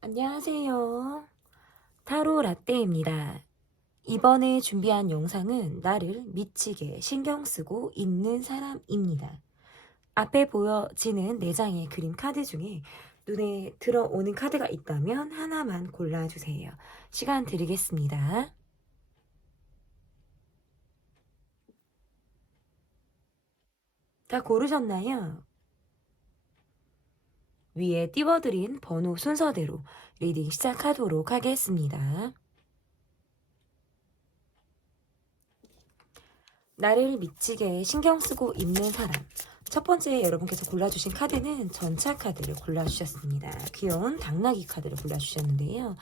안녕하세요. 타로 라떼입니다. 이번에 준비한 영상은 나를 미치게 신경 쓰고 있는 사람입니다. 앞에 보여지는 4장의 그림 카드 중에 눈에 들어오는 카드가 있다면 하나만 골라주세요. 시간 드리겠습니다. 다 고르셨나요? 위에 띄워드린 번호 순서대로 리딩 시작하도록 하겠습니다. 나를 미치게 신경 쓰고 있는 사람. 첫 번째 여러분께서 골라주신 카드는 전차 카드를 골라주셨습니다. 귀여운 당나귀 카드를 골라주셨는데요.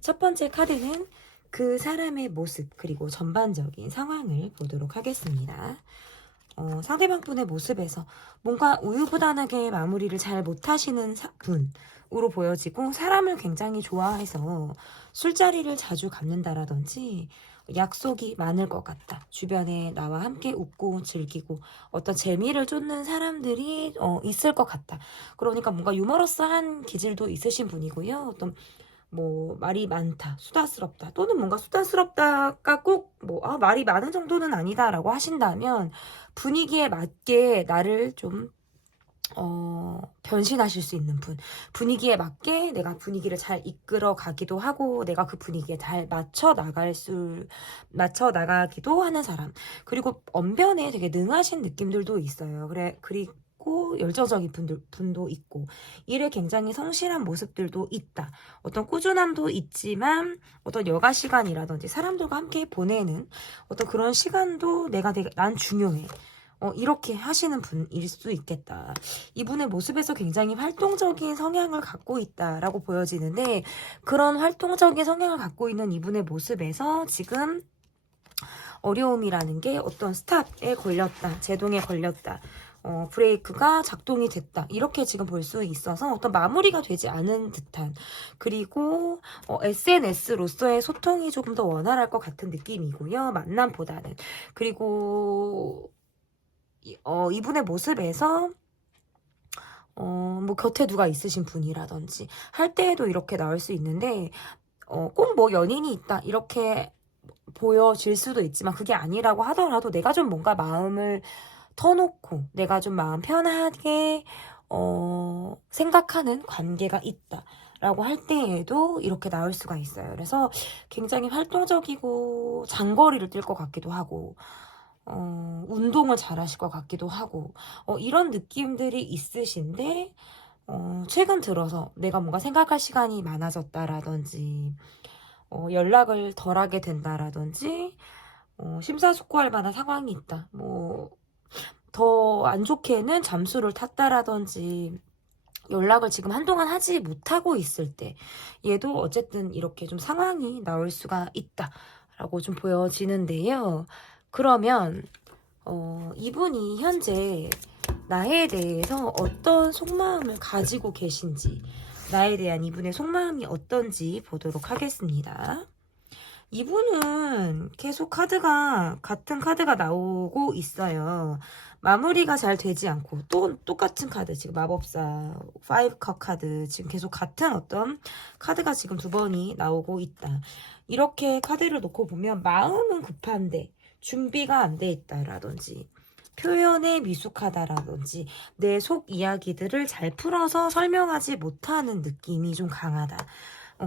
첫 번째 카드는 그 사람의 모습 그리고 전반적인 상황을 보도록 하겠습니다. 상대방 분의 모습에서 뭔가 우유부단하게 마무리를 잘 못하시는 분으로 보여지고 사람을 굉장히 좋아해서 술자리를 자주 갖는다라든지 약속이 많을 것 같다. 주변에 나와 함께 웃고 즐기고 어떤 재미를 쫓는 사람들이 있을 것 같다. 그러니까 뭔가 유머러스한 기질도 있으신 분이고요. 어떤 뭐 말이 많다, 수다스럽다 또는 뭔가 수다스럽다가 꼭 말이 많은 정도는 아니다라고 하신다면 분위기에 맞게 나를 좀 변신하실 수 있는 분. 분위기에 맞게 내가 분위기를 잘 이끌어 가기도 하고, 내가 그 분위기에 잘 맞춰 나가기도 하는 사람. 그리고 언변에 되게 능하신 느낌들도 있어요. 그리고 열정적인 분도 있고, 일에 굉장히 성실한 모습들도 있다. 어떤 꾸준함도 있지만, 어떤 여가 시간이라든지 사람들과 함께 보내는 어떤 그런 시간도 난 중요해. 이렇게 하시는 분일 수 있겠다. 이분의 모습에서 굉장히 활동적인 성향을 갖고 있다라고 보여지는데 그런 활동적인 성향을 갖고 있는 이분의 모습에서 지금 어려움이라는 게 어떤 스탑에 걸렸다, 제동에 걸렸다, 브레이크가 작동이 됐다 이렇게 지금 볼 수 있어서 어떤 마무리가 되지 않은 듯한 그리고 SNS로서의 소통이 조금 더 원활할 것 같은 느낌이고요. 만남보다는. 그리고 이분의 모습에서 뭐 곁에 누가 있으신 분이라든지 할 때에도 이렇게 나올 수 있는데 꼭 뭐 연인이 있다 이렇게 보여질 수도 있지만 그게 아니라고 하더라도 내가 좀 뭔가 마음을 터놓고 내가 좀 마음 편하게 생각하는 관계가 있다 라고 할 때에도 이렇게 나올 수가 있어요. 그래서 굉장히 활동적이고 장거리를 뛸 것 같기도 하고 운동을 잘 하실 것 같기도 하고 이런 느낌들이 있으신데 최근 들어서 내가 뭔가 생각할 시간이 많아졌다라든지 연락을 덜 하게 된다라든지 심사숙고할 만한 상황이 있다. 뭐 더 안 좋게는 잠수를 탔다라든지 연락을 지금 한동안 하지 못하고 있을 때 얘도 어쨌든 이렇게 좀 상황이 나올 수가 있다라고 좀 보여지는데요. 그러면 이분이 현재 나에 대해서 어떤 속마음을 가지고 계신지 나에 대한 이분의 속마음이 어떤지 보도록 하겠습니다. 이분은 계속 같은 카드가 나오고 있어요. 마무리가 잘 되지 않고 또 똑같은 카드 지금 마법사 5컵 카드 지금 계속 같은 어떤 카드가 지금 2번이 나오고 있다. 이렇게 카드를 놓고 보면 마음은 급한데 준비가 안 돼 있다라든지 표현에 미숙하다라든지 내 속 이야기들을 잘 풀어서 설명하지 못하는 느낌이 좀 강하다.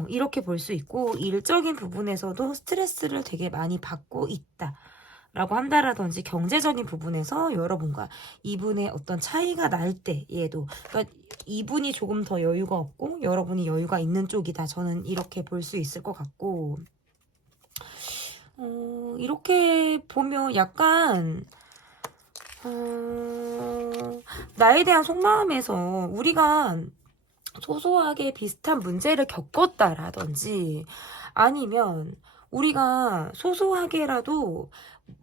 이렇게 볼 수 있고 일적인 부분에서도 스트레스를 되게 많이 받고 있다. 라고 한다라든지 경제적인 부분에서 여러분과 이분의 어떤 차이가 날 때에도 그러니까 이분이 조금 더 여유가 없고 여러분이 여유가 있는 쪽이다. 저는 이렇게 볼 수 있을 것 같고 이렇게 보면 약간 나에 대한 속마음에서 우리가 소소하게 비슷한 문제를 겪었다라든지 아니면 우리가 소소하게라도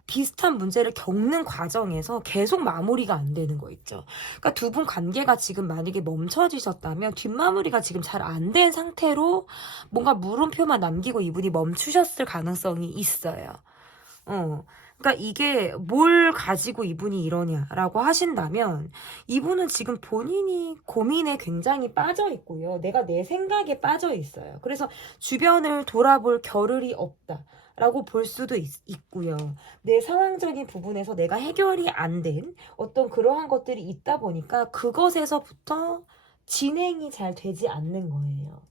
비슷한 문제를 겪는 과정에서 계속 마무리가 안 되는 거 있죠. 그러니까 두 분 관계가 지금 만약에 멈춰지셨다면 뒷마무리가 지금 잘 안 된 상태로 뭔가 물음표만 남기고 이분이 멈추셨을 가능성이 있어요. 그러니까 이게 뭘 가지고 이분이 이러냐라고 하신다면 이분은 지금 본인이 고민에 굉장히 빠져 있고요. 내가 내 생각에 빠져 있어요. 그래서 주변을 돌아볼 겨를이 없다. 라고 볼 수도 있고요. 내 상황적인 부분에서 내가 해결이 안 된 어떤 그러한 것들이 있다 보니까 그것에서부터 진행이 잘 되지 않는 거예요.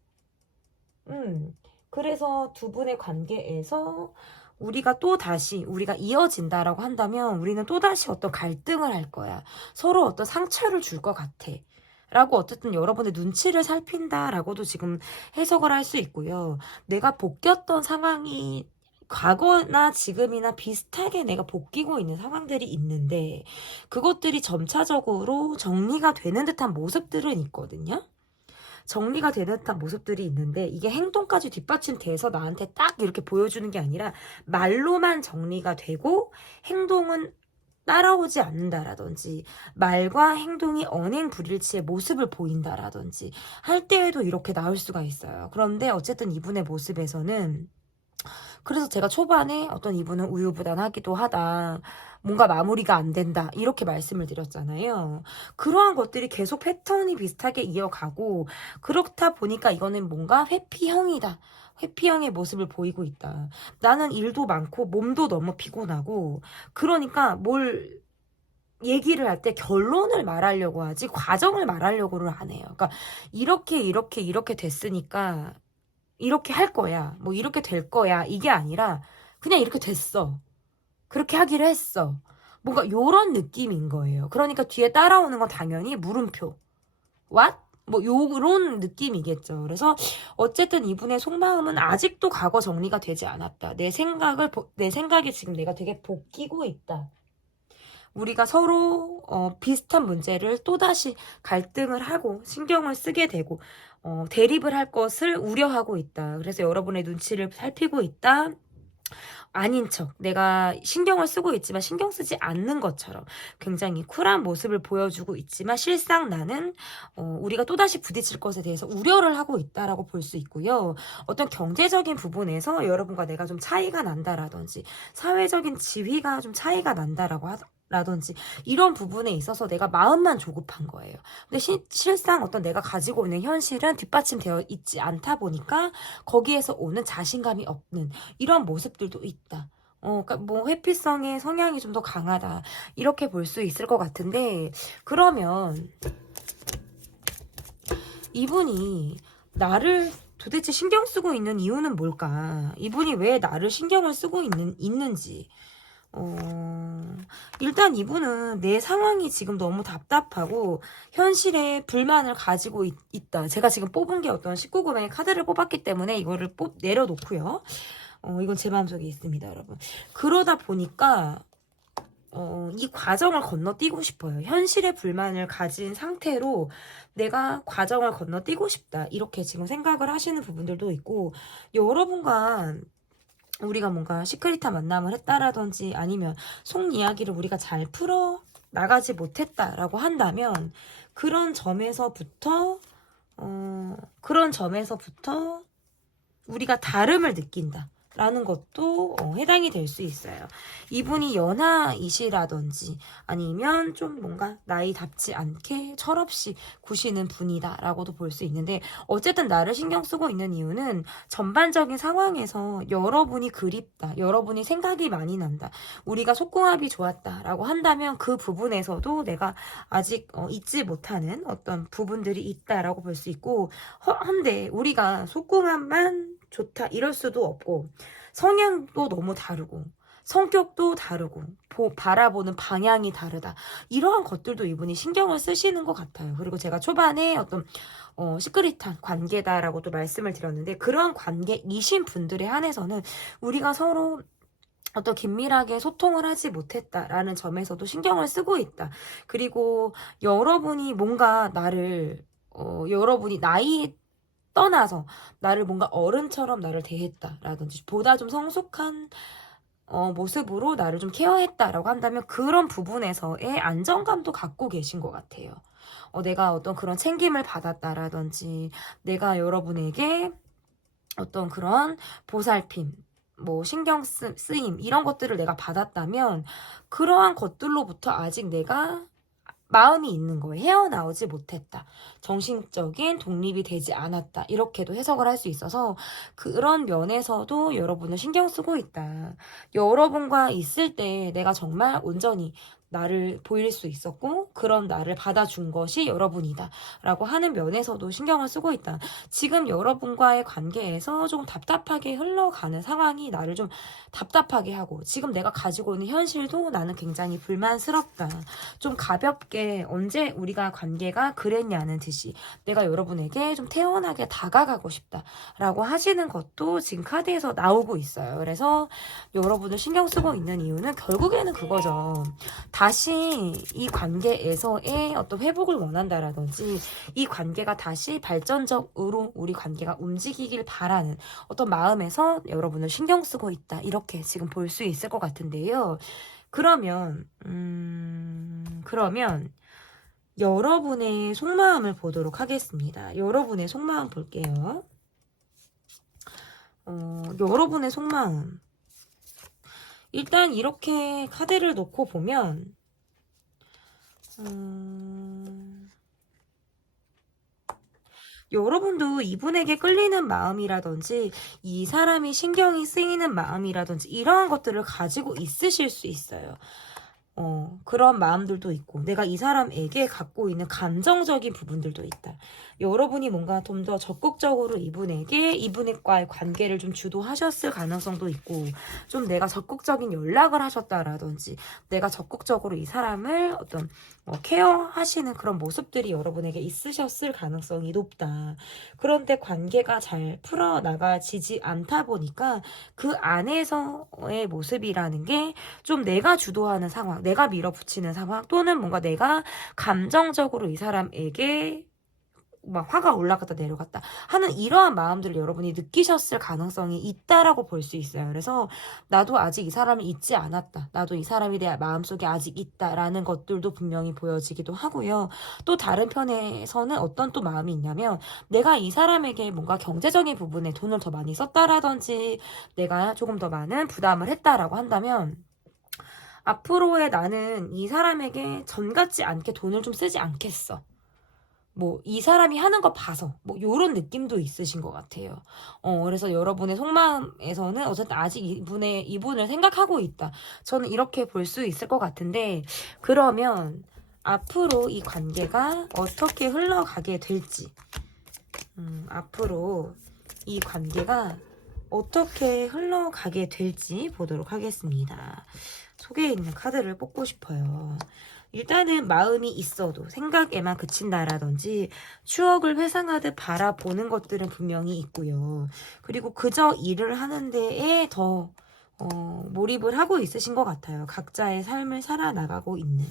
그래서 두 분의 관계에서 우리가 이어진다라고 한다면 우리는 또다시 어떤 갈등을 할 거야. 서로 어떤 상처를 줄 것 같아. 라고 어쨌든 여러분의 눈치를 살핀다라고도 지금 해석을 할 수 있고요. 내가 복귀했던 상황이 과거나 지금이나 비슷하게 내가 복귀고 있는 상황들이 있는데 그것들이 점차적으로 정리가 되는 듯한 모습들은 있거든요. 정리가 되는 듯한 모습들이 있는데 이게 행동까지 뒷받침돼서 나한테 딱 이렇게 보여주는 게 아니라 말로만 정리가 되고 행동은 따라오지 않는다라든지 말과 행동이 언행불일치의 모습을 보인다라든지 할 때에도 이렇게 나올 수가 있어요. 그런데 어쨌든 이분의 모습에서는 그래서 제가 초반에 어떤 이분은 우유부단하기도 하다. 뭔가 마무리가 안 된다. 이렇게 말씀을 드렸잖아요. 그러한 것들이 계속 패턴이 비슷하게 이어가고 그렇다 보니까 이거는 뭔가 회피형이다. 회피형의 모습을 보이고 있다. 나는 일도 많고 몸도 너무 피곤하고 그러니까 뭘 얘기를 할 때 결론을 말하려고 하지 과정을 말하려고를 안 해요. 그러니까 이렇게 됐으니까 이렇게 할 거야. 뭐 이렇게 될 거야. 이게 아니라 그냥 이렇게 됐어. 그렇게 하기로 했어. 뭔가 요런 느낌인 거예요. 그러니까 뒤에 따라오는 건 당연히 물음표. What? 뭐 요런 느낌이겠죠. 그래서 어쨌든 이분의 속마음은 아직도 과거 정리가 되지 않았다. 내 생각에 지금 내가 되게 볶이고 있다. 우리가 서로 비슷한 문제를 또다시 갈등을 하고 신경을 쓰게 되고 대립을 할 것을 우려하고 있다. 그래서 여러분의 눈치를 살피고 있다. 아닌 척 내가 신경을 쓰고 있지만 신경 쓰지 않는 것처럼 굉장히 쿨한 모습을 보여주고 있지만 실상 나는 우리가 또다시 부딪힐 것에 대해서 우려를 하고 있다라고 볼 수 있고요. 어떤 경제적인 부분에서 여러분과 내가 좀 차이가 난다라든지 사회적인 지위가 좀 차이가 난다라고 라든지 이런 부분에 있어서 내가 마음만 조급한 거예요. 근데 실상 어떤 내가 가지고 있는 현실은 뒷받침되어 있지 않다 보니까 거기에서 오는 자신감이 없는 이런 모습들도 있다. 그러니까 뭐 회피성의 성향이 좀 더 강하다. 이렇게 볼 수 있을 것 같은데 그러면 이분이 나를 도대체 신경 쓰고 있는 이유는 뭘까? 이분이 왜 나를 신경을 쓰고 있는지 일단 이분은 내 상황이 지금 너무 답답하고 현실에 불만을 가지고 있다. 제가 지금 뽑은 게 어떤 19금의 카드를 뽑았기 때문에 이거를 내려놓고요. 이건 제 마음속에 있습니다, 여러분. 그러다 보니까 이 과정을 건너뛰고 싶어요. 현실의 불만을 가진 상태로 내가 과정을 건너뛰고 싶다. 이렇게 지금 생각을 하시는 부분들도 있고 여러분과 우리가 뭔가 시크릿한 만남을 했다라든지 아니면 속 이야기를 우리가 잘 풀어 나가지 못했다라고 한다면 그런 점에서부터 우리가 다름을 느낀다. 라는 것도 해당이 될 수 있어요. 이분이 연하이시라든지 아니면 좀 뭔가 나이답지 않게 철없이 구시는 분이다 라고도 볼 수 있는데 어쨌든 나를 신경 쓰고 있는 이유는 전반적인 상황에서 여러분이 그립다. 여러분이 생각이 많이 난다. 우리가 속궁합이 좋았다 라고 한다면 그 부분에서도 내가 아직 잊지 못하는 어떤 부분들이 있다라고 볼 수 있고 한데 우리가 속궁합만 좋다 이럴 수도 없고 성향도 너무 다르고 성격도 다르고 바라보는 방향이 다르다 이러한 것들도 이분이 신경을 쓰시는 것 같아요. 그리고 제가 초반에 어떤 시크릿한 관계다라고도 말씀을 드렸는데 그러한 관계이신 분들에 한해서는 우리가 서로 어떤 긴밀하게 소통을 하지 못했다라는 점에서도 신경을 쓰고 있다. 그리고 여러분이 뭔가 여러분이 나이 떠나서 나를 뭔가 어른처럼 나를 대했다라든지 보다 좀 성숙한 모습으로 나를 좀 케어했다라고 한다면 그런 부분에서의 안정감도 갖고 계신 것 같아요. 내가 어떤 그런 챙김을 받았다라든지 내가 여러분에게 어떤 그런 보살핌 뭐 신경 쓰임 이런 것들을 내가 받았다면 그러한 것들로부터 아직 내가 마음이 있는 거예요. 헤어나오지 못했다. 정신적인 독립이 되지 않았다. 이렇게도 해석을 할 수 있어서 그런 면에서도 여러분을 신경 쓰고 있다. 여러분과 있을 때 내가 정말 온전히 나를 보일 수 있었고 그런 나를 받아준 것이 여러분이다 라고 하는 면에서도 신경을 쓰고 있다. 지금 여러분과의 관계에서 좀 답답하게 흘러가는 상황이 나를 좀 답답하게 하고 지금 내가 가지고 있는 현실도 나는 굉장히 불만스럽다. 좀 가볍게 언제 우리가 관계가 그랬냐는 듯이 내가 여러분에게 좀 태연하게 다가가고 싶다 라고 하시는 것도 지금 카드에서 나오고 있어요. 그래서 여러분을 신경 쓰고 있는 이유는 결국에는 그거죠. 다시 이 관계에서의 어떤 회복을 원한다라든지 이 관계가 다시 발전적으로 우리 관계가 움직이길 바라는 어떤 마음에서 여러분을 신경 쓰고 있다. 이렇게 지금 볼 수 있을 것 같은데요. 그러면 여러분의 속마음을 보도록 하겠습니다. 여러분의 속마음 볼게요. 여러분의 속마음. 일단 이렇게 카드를 놓고 보면 여러분도 이분에게 끌리는 마음이라든지 이 사람이 신경이 쓰이는 마음이라든지 이러한 것들을 가지고 있으실 수 있어요. 그런 마음들도 있고 내가 이 사람에게 갖고 있는 감정적인 부분들도 있다. 여러분이 뭔가 좀 더 적극적으로 이분과의 관계를 좀 주도하셨을 가능성도 있고 좀 내가 적극적인 연락을 하셨다라든지 내가 적극적으로 이 사람을 어떤 케어하시는 그런 모습들이 여러분에게 있으셨을 가능성이 높다. 그런데 관계가 잘 풀어나가지지 않다 보니까 그 안에서의 모습이라는 게 좀 내가 주도하는 상황, 내가 밀어붙이는 상황 또는 뭔가 내가 감정적으로 이 사람에게 막 화가 올라갔다 내려갔다 하는 이러한 마음들을 여러분이 느끼셨을 가능성이 있다라고 볼 수 있어요. 그래서 나도 아직 이 사람이 잊지 않았다. 나도 이 사람이 내 마음속에 아직 있다라는 것들도 분명히 보여지기도 하고요. 또 다른 편에서는 어떤 또 마음이 있냐면 내가 이 사람에게 뭔가 경제적인 부분에 돈을 더 많이 썼다라든지 내가 조금 더 많은 부담을 했다라고 한다면 앞으로의 나는 이 사람에게 전 같지 않게 돈을 좀 쓰지 않겠어. 뭐 이 사람이 하는 거 봐서 뭐 요런 느낌도 있으신 것 같아요. 그래서 여러분의 속마음에서는 어쨌든 아직 이분을 생각하고 있다. 저는 이렇게 볼 수 있을 것 같은데 그러면 앞으로 이 관계가 어떻게 흘러가게 될지 앞으로 이 관계가 어떻게 흘러가게 될지 보도록 하겠습니다. 속에 있는 카드를 뽑고 싶어요. 일단은 마음이 있어도 생각에만 그친다라든지 추억을 회상하듯 바라보는 것들은 분명히 있고요. 그리고 그저 일을 하는 데에 더 몰입을 하고 있으신 것 같아요. 각자의 삶을 살아나가고 있는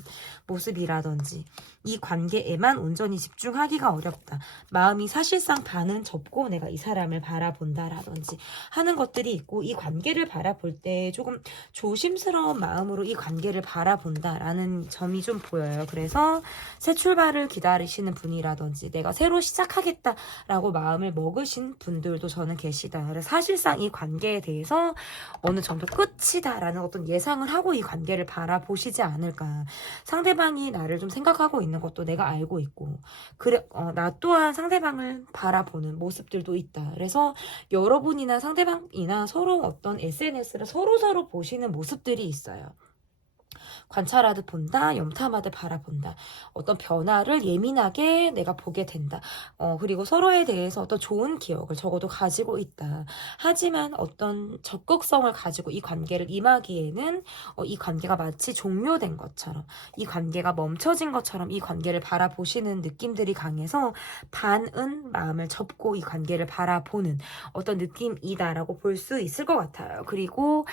모습이라든지 이 관계에만 온전히 집중하기가 어렵다. 마음이 사실상 반은 접고 내가 이 사람을 바라본다라든지 하는 것들이 있고 이 관계를 바라볼 때 조금 조심스러운 마음으로 이 관계를 바라본다라는 점이 좀 보여요. 그래서 새 출발을 기다리시는 분이라든지 내가 새로 시작하겠다라고 마음을 먹으신 분들도 저는 계시다. 그래서 사실상 이 관계에 대해서 어느 정도 끝이다라는 어떤 예상을 하고 이 관계를 바라보시지 않을까. 상대방이 나를 좀 생각하고 있는 것도 내가 알고 있고 그래 나 또한 상대방을 바라보는 모습들도 있다. 그래서 여러분이나 상대방이나 서로 어떤 SNS를 서로 보시는 모습들이 있어요. 관찰하듯 본다, 염탐하듯 바라본다. 어떤 변화를 예민하게 내가 보게 된다. 그리고 서로에 대해서 어떤 좋은 기억을 적어도 가지고 있다. 하지만 어떤 적극성을 가지고 이 관계를 임하기에는 이 관계가 마치 종료된 것처럼 이 관계가 멈춰진 것처럼 이 관계를 바라보시는 느낌들이 강해서 반은 마음을 접고 이 관계를 바라보는 어떤 느낌이다라고 볼 수 있을 것 같아요. 그리고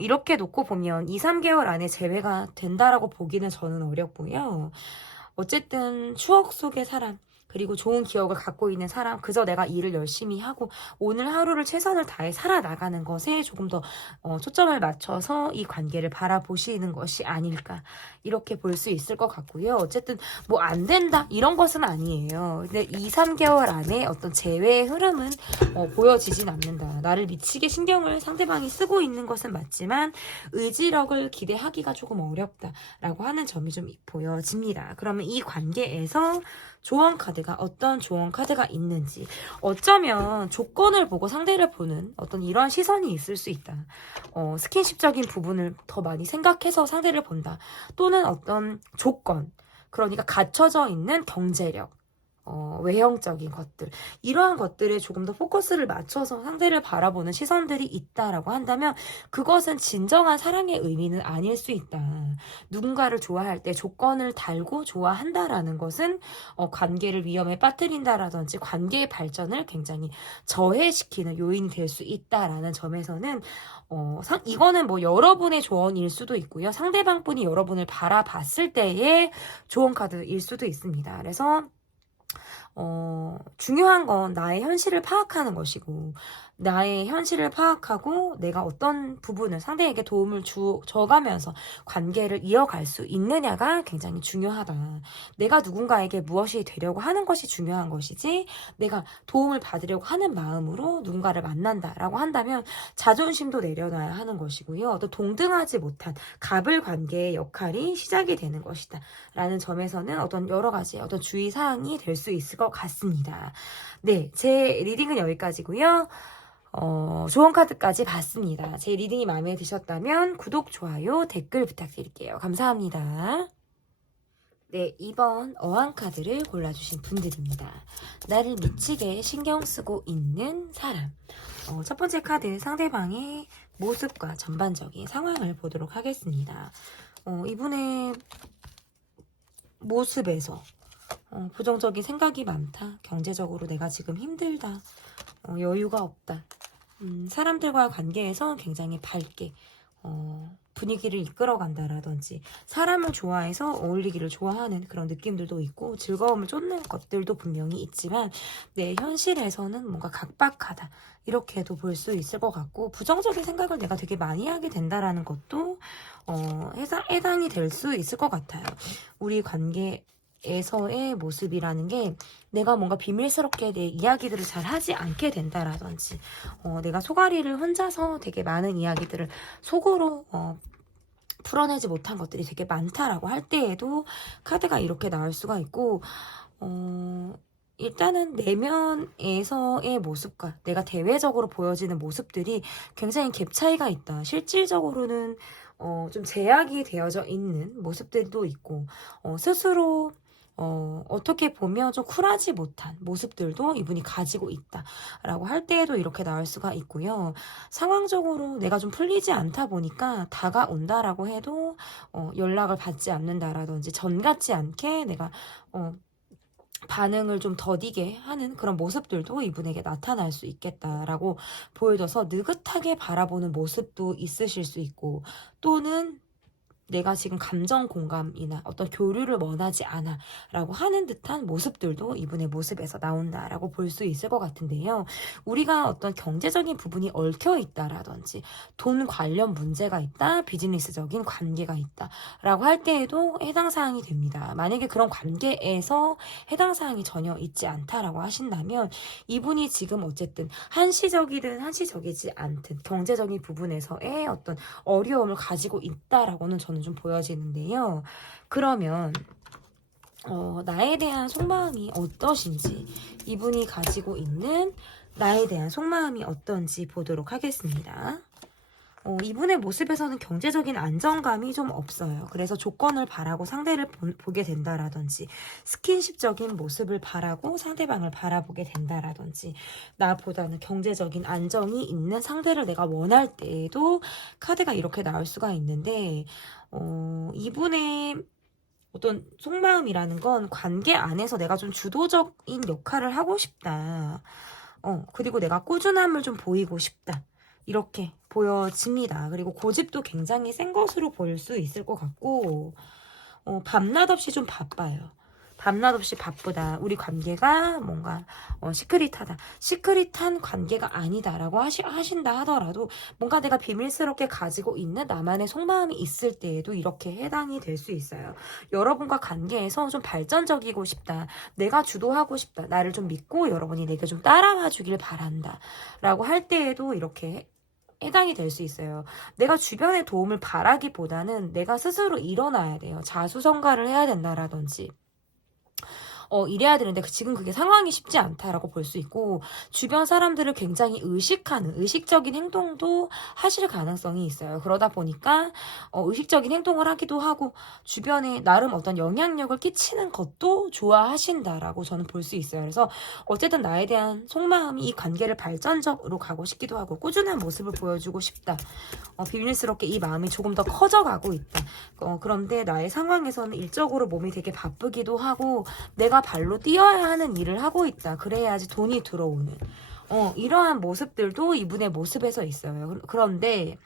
이렇게 놓고 보면 2, 3개월 안에 재회가 된다라고 보기는 저는 어렵고요. 어쨌든 추억 속의 사람 그리고 좋은 기억을 갖고 있는 사람, 그저 내가 일을 열심히 하고 오늘 하루를 최선을 다해 살아나가는 것에 조금 더 초점을 맞춰서 이 관계를 바라보시는 것이 아닐까, 이렇게 볼 수 있을 것 같고요. 어쨌든 뭐 안 된다 이런 것은 아니에요. 근데 2, 3개월 안에 어떤 재회의 흐름은 보여지진 않는다. 나를 미치게 신경을 상대방이 쓰고 있는 것은 맞지만 의지력을 기대하기가 조금 어렵다라고 하는 점이 좀 보여집니다. 그러면 이 관계에서 조언 카드가, 어떤 조언 카드가 있는지, 어쩌면 조건을 보고 상대를 보는 어떤 이러한 시선이 있을 수 있다. 스킨십적인 부분을 더 많이 생각해서 상대를 본다. 또는 어떤 조건, 그러니까 갖춰져 있는 경제력, 외형적인 것들, 이러한 것들에 조금 더 포커스를 맞춰서 상대를 바라보는 시선들이 있다라고 한다면 그것은 진정한 사랑의 의미는 아닐 수 있다. 누군가를 좋아할 때 조건을 달고 좋아한다라는 것은 관계를 위험에 빠뜨린다라든지 관계의 발전을 굉장히 저해시키는 요인이 될 수 있다라는 점에서는 이거는 뭐 여러분의 조언일 수도 있고요. 상대방 분이 여러분을 바라봤을 때의 조언 카드일 수도 있습니다. 그래서 중요한 건 나의 현실을 파악하는 것이고, 나의 현실을 파악하고 내가 어떤 부분을 상대에게 도움을 줘가면서 관계를 이어갈 수 있느냐가 굉장히 중요하다. 내가 누군가에게 무엇이 되려고 하는 것이 중요한 것이지, 내가 도움을 받으려고 하는 마음으로 누군가를 만난다라고 한다면 자존심도 내려놔야 하는 것이고요. 또 동등하지 못한 갑을 관계의 역할이 시작이 되는 것이다 라는 점에서는 어떤 여러 가지 어떤 주의사항이 될 수 있을 것 같습니다. 네, 제 리딩은 여기까지고요. 조언 카드까지 봤습니다. 제 리딩이 마음에 드셨다면 구독, 좋아요, 댓글 부탁드릴게요. 감사합니다. 네, 이번 어항 카드를 골라주신 분들입니다. 나를 미치게 신경 쓰고 있는 사람. 첫 번째 카드, 상대방의 모습과 전반적인 상황을 보도록 하겠습니다. 이분의 모습에서 부정적인 생각이 많다. 경제적으로 내가 지금 힘들다. 여유가 없다. 사람들과 관계에서 굉장히 밝게 분위기를 이끌어 간다라든지 사람을 좋아해서 어울리기를 좋아하는 그런 느낌들도 있고 즐거움을 쫓는 것들도 분명히 있지만 내 현실에서는 뭔가 각박하다, 이렇게도 볼 수 있을 것 같고, 부정적인 생각을 내가 되게 많이 하게 된다라는 것도 해당이 될 수 있을 것 같아요. 우리 관계에서의 모습이라는 게 내가 뭔가 비밀스럽게 내 이야기들을 잘 하지 않게 된다라든지 내가 속앓이를 혼자서 되게 많은 이야기들을 속으로 풀어내지 못한 것들이 되게 많다라고 할 때에도 카드가 이렇게 나올 수가 있고, 일단은 내면에서의 모습과 내가 대외적으로 보여지는 모습들이 굉장히 갭 차이가 있다. 실질적으로는 좀 제약이 되어져 있는 모습들도 있고, 스스로 어떻게 보면 좀 쿨하지 못한 모습들도 이분이 가지고 있다라고 할 때에도 이렇게 나올 수가 있고요. 상황적으로 내가 좀 풀리지 않다 보니까 다가온다라고 해도 연락을 받지 않는다라든지 전 같지 않게 내가 반응을 좀 더디게 하는 그런 모습들도 이분에게 나타날 수 있겠다라고 보여져서 느긋하게 바라보는 모습도 있으실 수 있고, 또는 내가 지금 감정 공감이나 어떤 교류를 원하지 않아 라고 하는 듯한 모습들도 이분의 모습에서 나온다라고 볼 수 있을 것 같은데요. 우리가 어떤 경제적인 부분이 얽혀 있다라든지 돈 관련 문제가 있다, 비즈니스적인 관계가 있다 라고 할 때에도 해당 사항이 됩니다. 만약에 그런 관계에서 해당 사항이 전혀 있지 않다라고 하신다면 이분이 지금 어쨌든 한시적이든 한시적이지 않든 경제적인 부분에서의 어떤 어려움을 가지고 있다라고는 저는 좀 보여지는데요. 그러면 나에 대한 속마음이 어떠신지, 이분이 가지고 있는 나에 대한 속마음이 어떤지 보도록 하겠습니다. 이분의 모습에서는 경제적인 안정감이 좀 없어요. 그래서 조건을 바라고 상대를 보게 된다라든지, 스킨십적인 모습을 바라고 상대방을 바라보게 된다라든지, 나보다는 경제적인 안정이 있는 상대를 내가 원할 때에도 카드가 이렇게 나올 수가 있는데, 이분의 어떤 속마음이라는 건 관계 안에서 내가 좀 주도적인 역할을 하고 싶다. 그리고 내가 꾸준함을 좀 보이고 싶다. 이렇게 보여집니다. 그리고 고집도 굉장히 센 것으로 보일 수 있을 것 같고, 밤낮 없이 좀 바빠요. 밤낮 없이 바쁘다. 우리 관계가 뭔가 시크릿하다. 시크릿한 관계가 아니다라고 하신다 하더라도 뭔가 내가 비밀스럽게 가지고 있는 나만의 속마음이 있을 때에도 이렇게 해당이 될 수 있어요. 여러분과 관계에서 좀 발전적이고 싶다. 내가 주도하고 싶다. 나를 좀 믿고 여러분이 내게 좀 따라와 주길 바란다. 라고 할 때에도 이렇게 해당이 될 수 있어요. 내가 주변의 도움을 바라기보다는 내가 스스로 일어나야 돼요. 자수성가를 해야 된다라든지. 이래야 되는데 지금 그게 상황이 쉽지 않다라고 볼 수 있고, 주변 사람들을 굉장히 의식하는 의식적인 행동도 하실 가능성이 있어요. 그러다 보니까 의식적인 행동을 하기도 하고 주변에 나름 어떤 영향력을 끼치는 것도 좋아하신다라고 저는 볼 수 있어요. 그래서 어쨌든 나에 대한 속마음이 이 관계를 발전적으로 가고 싶기도 하고 꾸준한 모습을 보여주고 싶다. 비밀스럽게 이 마음이 조금 더 커져가고 있다. 그런데 나의 상황에서는 일적으로 몸이 되게 바쁘기도 하고 내가 발로 뛰어야 하는 일을 하고 있다. 그래야지 돈이 들어오는 이러한 모습들도 이분의 모습에서 있어요. 그런데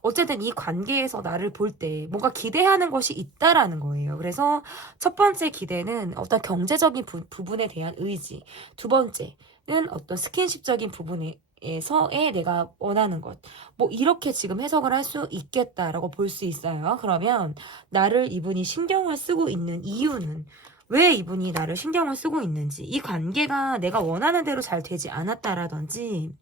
어쨌든 이 관계에서 나를 볼 때 뭔가 기대하는 것이 있다라는 거예요. 그래서 첫 번째 기대는 어떤 경제적인 부분에 대한 의지, 두 번째는 어떤 스킨십적인 부분에서의 내가 원하는 것, 뭐 이렇게 지금 해석을 할 수 있겠다라고 볼 수 있어요. 그러면 나를 이분이 신경을 쓰고 있는 이유는, 왜 이분이 나를 신경을 쓰고 있는지, 이 관계가 내가 원하는 대로 잘 되지 않았다라든지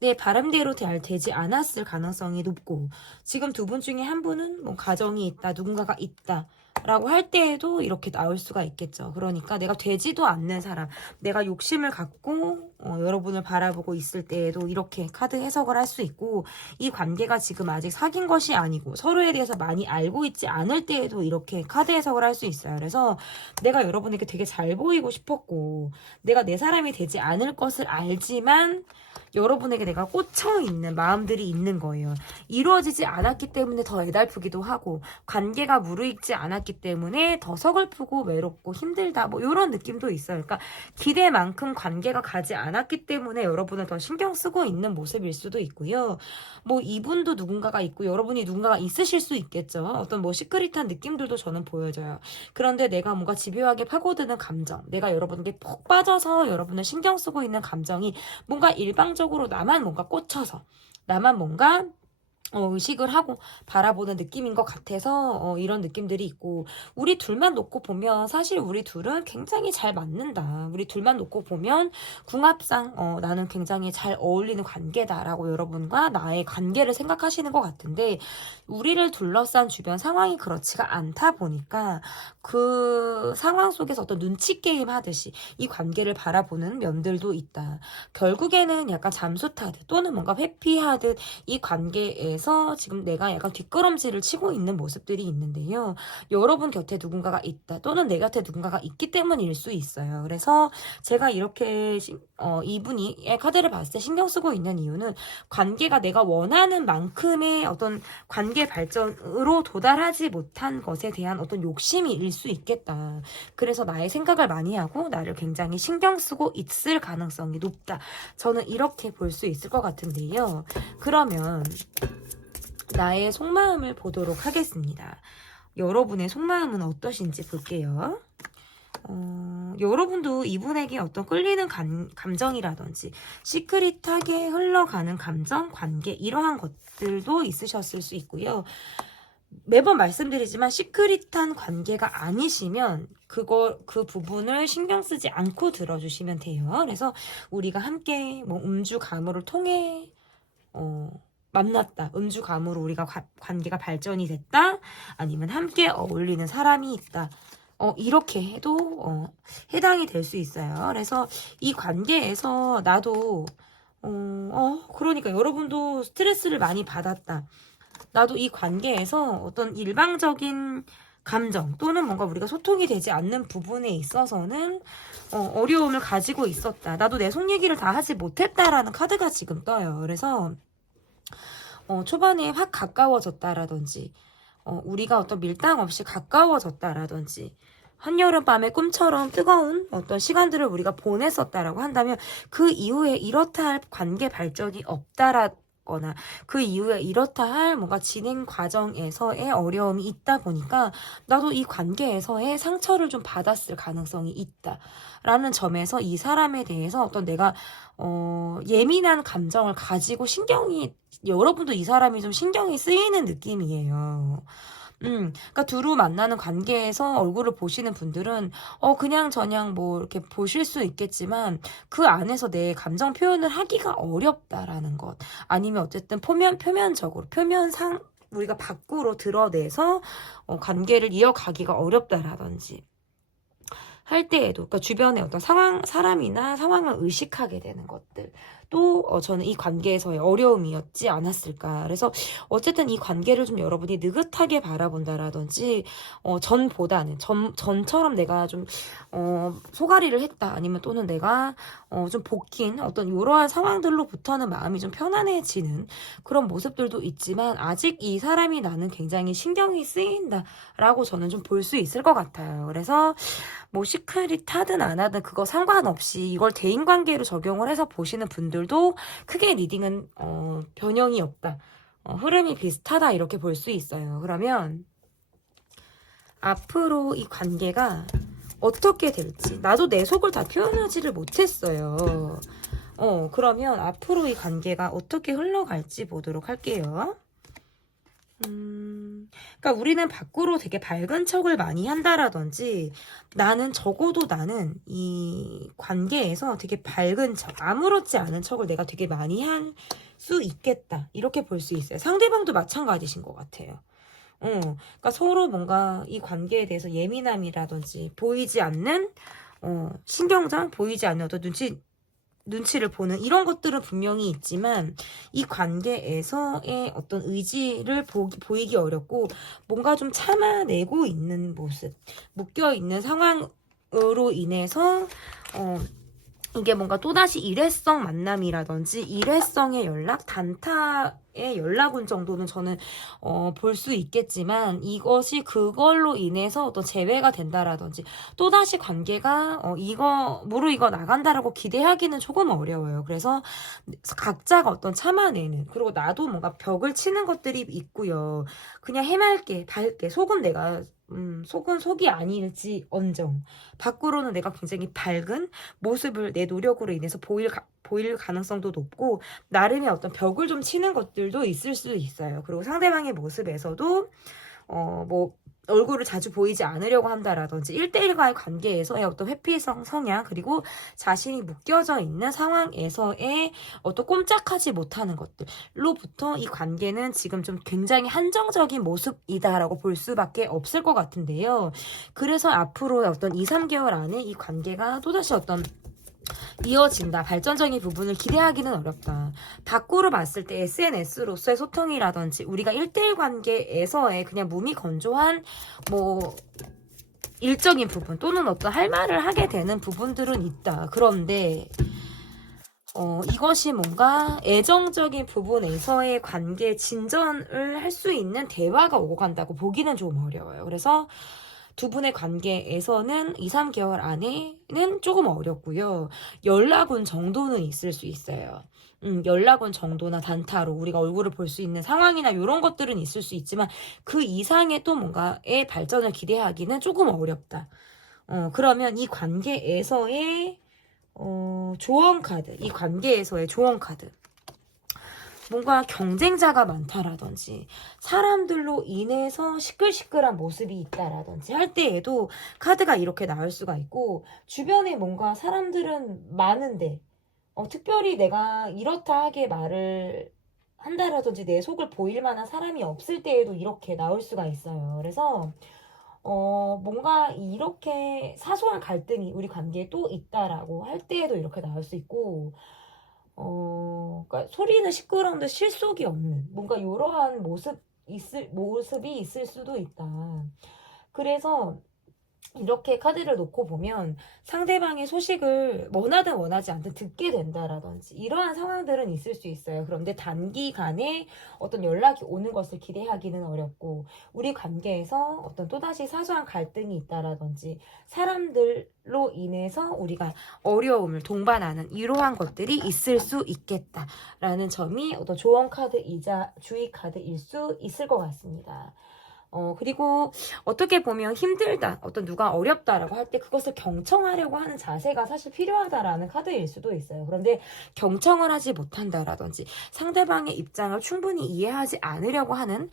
내 바람대로 잘 되지 않았을 가능성이 높고, 지금 두 분 중에 한 분은 뭐 가정이 있다, 누군가가 있다 라고 할 때에도 이렇게 나올 수가 있겠죠. 그러니까 내가 되지도 않는 사람, 내가 욕심을 갖고 여러분을 바라보고 있을 때에도 이렇게 카드 해석을 할 수 있고, 이 관계가 지금 아직 사귄 것이 아니고 서로에 대해서 많이 알고 있지 않을 때에도 이렇게 카드 해석을 할 수 있어요. 그래서 내가 여러분에게 되게 잘 보이고 싶었고 내가 내 사람이 되지 않을 것을 알지만 여러분에게 내가 꽂혀 있는 마음들이 있는 거예요. 이루어지지 않았기 때문에 더 애달프기도 하고, 관계가 무르익지 않았기 때문에 더 서글프고 외롭고 힘들다, 뭐 이런 느낌도 있어요. 그러니까 기대만큼 관계가 가지 않았기 때문에 여러분을 더 신경 쓰고 있는 모습일 수도 있고요. 뭐 이분도 누군가가 있고 여러분이 누군가가 있으실 수 있겠죠. 어떤 뭐 시크릿한 느낌들도 저는 보여져요. 그런데 내가 뭔가 집요하게 파고드는 감정, 내가 여러분에게 푹 빠져서 여러분을 신경 쓰고 있는 감정이 뭔가 일방적으로 나만 뭔가 꽂혀서, 나만 뭔가 의식을 하고 바라보는 느낌인 것 같아서 이런 느낌들이 있고, 우리 둘만 놓고 보면 사실 우리 둘은 굉장히 잘 맞는다. 우리 둘만 놓고 보면 궁합상 나는 굉장히 잘 어울리는 관계다라고 여러분과 나의 관계를 생각하시는 것 같은데, 우리를 둘러싼 주변 상황이 그렇지가 않다 보니까 그 상황 속에서 어떤 눈치 게임 하듯이 이 관계를 바라보는 면들도 있다. 결국에는 약간 잠수 타듯 또는 뭔가 회피하듯 이 관계에서 지금 내가 약간 뒷걸음질을 치고 있는 모습들이 있는데요. 여러분 곁에 누군가가 있다, 또는 내 곁에 누군가가 있기 때문일 수 있어요. 그래서 제가 이렇게 이분이 카드를 봤을 때 신경 쓰고 있는 이유는, 관계가 내가 원하는 만큼의 어떤 관계 발전으로 도달하지 못한 것에 대한 어떤 욕심이 일 수 있겠다. 그래서 나의 생각을 많이 하고 나를 굉장히 신경 쓰고 있을 가능성이 높다. 저는 이렇게 볼 수 있을 것 같은데요. 그러면 나의 속마음을 보도록 하겠습니다. 여러분의 속마음은 어떠신지 볼게요. 여러분도 이분에게 어떤 끌리는 감정이라든지 시크릿하게 흘러가는 감정, 관계, 이러한 것들도 있으셨을 수 있고요. 매번 말씀드리지만 시크릿한 관계가 아니시면 그 부분을 신경 쓰지 않고 들어주시면 돼요. 그래서 우리가 함께 뭐 음주가무를 통해 만났다, 음주가무로 우리가 관계가 발전이 됐다, 아니면 함께 어울리는 사람이 있다, 이렇게 해도 해당이 될 수 있어요. 그래서 이 관계에서 나도 그러니까 여러분도 스트레스를 많이 받았다, 나도 이 관계에서 어떤 일방적인 감정 또는 뭔가 우리가 소통이 되지 않는 부분에 있어서는 어려움을 가지고 있었다, 나도 내 속 얘기를 다 하지 못했다라는 카드가 지금 떠요. 그래서 초반에 확 가까워졌다라든지 우리가 어떤 밀당 없이 가까워졌다라든지 한여름밤의 꿈처럼 뜨거운 어떤 시간들을 우리가 보냈었다라고 한다면, 그 이후에 이렇다 할 관계 발전이 없다라고 있었거나 그 이후에 이렇다 할 뭔가 진행 과정에서의 어려움이 있다 보니까 나도 이 관계에서의 상처를 좀 받았을 가능성이 있다라는 점에서 이 사람에 대해서 어떤 내가 예민한 감정을 가지고 여러분도 이 사람이 좀 신경이 쓰이는 느낌이에요. 그러니까 두루 만나는 관계에서 얼굴을 보시는 분들은 그냥 저냥 뭐 이렇게 보실 수 있겠지만 그 안에서 내 감정 표현을 하기가 어렵다라는 것. 아니면 어쨌든 표면적으로 표면상 우리가 밖으로 드러내서 관계를 이어가기가 어렵다라든지 할 때에도, 그러니까 주변의 어떤 사람이나 상황을 의식하게 되는 것들. 또 저는 이 관계에서의 어려움이었지 않았을까. 그래서 어쨌든 이 관계를 좀 여러분이 느긋하게 바라본다라든지 전처럼 내가 좀 소가리를 했다, 아니면 또는 내가 좀 볶인 어떤 이러한 상황들로부터는 마음이 좀 편안해지는 그런 모습들도 있지만, 아직 이 사람이 나는 굉장히 신경이 쓰인다라고 저는 좀 볼 수 있을 것 같아요. 그래서 뭐 시크릿 하든 안 하든 그거 상관없이 이걸 대인관계로 적용을 해서 보시는 분들도 크게 리딩은 변형이 없다, 흐름이 비슷하다, 이렇게 볼 수 있어요. 그러면 앞으로 이 관계가 어떻게 될지, 나도 내 속을 다 표현하지를 못했어요. 그러면 앞으로 이 관계가 어떻게 흘러갈지 보도록 할게요. 그러니까 우리는 밖으로 되게 밝은 척을 많이 한다라든지, 적어도 나는 이 관계에서 되게 밝은 척, 아무렇지 않은 척을 내가 되게 많이 할 수 있겠다, 이렇게 볼 수 있어요. 상대방도 마찬가지신 것 같아요. 그러니까 서로 뭔가 이 관계에 대해서 예민함이라든지 보이지 않는 신경전, 보이지 않는 어떤 눈치를 보는 이런 것들은 분명히 있지만, 이 관계에서의 어떤 의지를 보이기 어렵고 뭔가 좀 참아내고 있는 모습, 묶여있는 상황으로 인해서 이게 뭔가 또다시 일회성 만남이라든지 일회성의 연락, 단타의 연락운 정도는 저는 볼 수 있겠지만, 이것이 그걸로 인해서 어떤 재회가 된다라든지 또다시 관계가 무르익어 나간다라고 기대하기는 조금 어려워요. 그래서 각자가 어떤 참아내는, 그리고 나도 뭔가 벽을 치는 것들이 있고요. 그냥 해맑게 밝게 속은 속이 아닐지 언정, 밖으로는 내가 굉장히 밝은 모습을 내 노력으로 인해서 보일 가능성도 높고, 나름의 어떤 벽을 좀 치는 것들도 있을 수 있어요. 그리고 상대방의 모습에서도 뭐 얼굴을 자주 보이지 않으려고 한다라든지 1대1과의 관계에서의 어떤 회피성 성향, 그리고 자신이 묶여져 있는 상황에서의 어떤 꼼짝하지 못하는 것들로부터 이 관계는 지금 좀 굉장히 한정적인 모습이다라고 볼 수밖에 없을 것 같은데요. 그래서 앞으로 어떤 2, 3개월 안에 이 관계가 또다시 어떤 이어진다, 발전적인 부분을 기대하기는 어렵다. 밖으로 봤을 때 SNS로서의 소통이라든지 우리가 1대1 관계에서의 그냥 무미건조한 뭐 일적인 부분, 또는 어떤 할 말을 하게 되는 부분들은 있다. 그런데 이것이 뭔가 애정적인 부분에서의 관계 진전을 할 수 있는 대화가 오고 간다고 보기는 좀 어려워요. 그래서 두 분의 관계에서는 2, 3개월 안에는 조금 어렵고요. 연락운 정도는 있을 수 있어요. 연락운 정도나 단타로 우리가 얼굴을 볼 수 있는 상황이나 이런 것들은 있을 수 있지만, 그 이상의 또 뭔가의 발전을 기대하기는 조금 어렵다. 그러면 이 관계에서의 조언 카드, 이 관계에서의 조언 카드. 뭔가 경쟁자가 많다라든지 사람들로 인해서 시끌시끌한 모습이 있다라든지 할 때에도 카드가 이렇게 나올 수가 있고, 주변에 뭔가 사람들은 많은데 특별히 내가 이렇다 하게 말을 한다라든지 내 속을 보일 만한 사람이 없을 때에도 이렇게 나올 수가 있어요. 그래서 뭔가 이렇게 사소한 갈등이 우리 관계에 또 있다라고 할 때에도 이렇게 나올 수 있고, 그러니까 소리는 시끄러운데 실속이 없는 뭔가 이러한 모습이 있을 수도 있다. 그래서 이렇게 카드를 놓고 보면 상대방의 소식을 원하든 원하지 않든 듣게 된다라든지 이러한 상황들은 있을 수 있어요. 그런데 단기간에 어떤 연락이 오는 것을 기대하기는 어렵고 우리 관계에서 어떤 또다시 사소한 갈등이 있다라든지 사람들로 인해서 우리가 어려움을 동반하는 이러한 것들이 있을 수 있겠다라는 점이 어떤 조언 카드이자 주의 카드일 수 있을 것 같습니다. 그리고 어떻게 보면 힘들다, 어떤 누가 어렵다라고 할 때 그것을 경청하려고 하는 자세가 사실 필요하다라는 카드일 수도 있어요. 그런데 경청을 하지 못한다라든지 상대방의 입장을 충분히 이해하지 않으려고 하는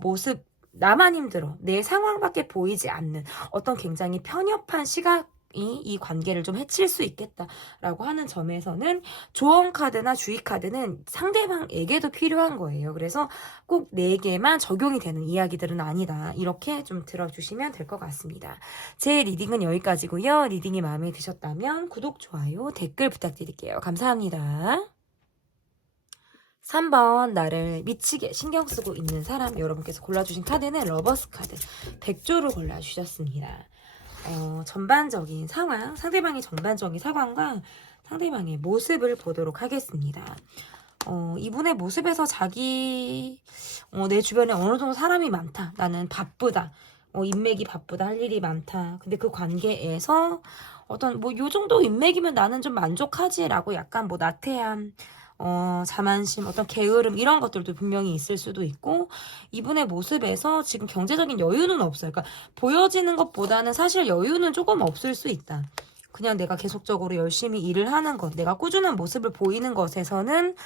모습, 나만 힘들어, 내 상황밖에 보이지 않는 어떤 굉장히 편협한 시각 이 관계를 좀 해칠 수 있겠다라고 하는 점에서는 조언 카드나 주의 카드는 상대방에게도 필요한 거예요. 그래서 꼭 내게만 적용이 되는 이야기들은 아니다. 이렇게 좀 들어주시면 될 것 같습니다. 제 리딩은 여기까지고요. 리딩이 마음에 드셨다면 구독, 좋아요, 댓글 부탁드릴게요. 감사합니다. 3번 나를 미치게 신경 쓰고 있는 사람, 여러분께서 골라주신 카드는 러버스 카드 100조를 골라주셨습니다. 전반적인 상황, 상대방의 전반적인 상황과 상대방의 모습을 보도록 하겠습니다. 이분의 모습에서 내 주변에 어느 정도 사람이 많다. 나는 바쁘다. 인맥이 바쁘다. 할 일이 많다. 근데 그 관계에서 어떤 요 정도 인맥이면 나는 좀 만족하지라고 약간 나태함, 자만심, 어떤 게으름 이런 것들도 분명히 있을 수도 있고 이분의 모습에서 지금 경제적인 여유는 없어요. 그러니까 보여지는 것보다는 사실 여유는 조금 없을 수 있다. 그냥 내가 계속적으로 열심히 일을 하는 것, 내가 꾸준한 모습을 보이는 것에서는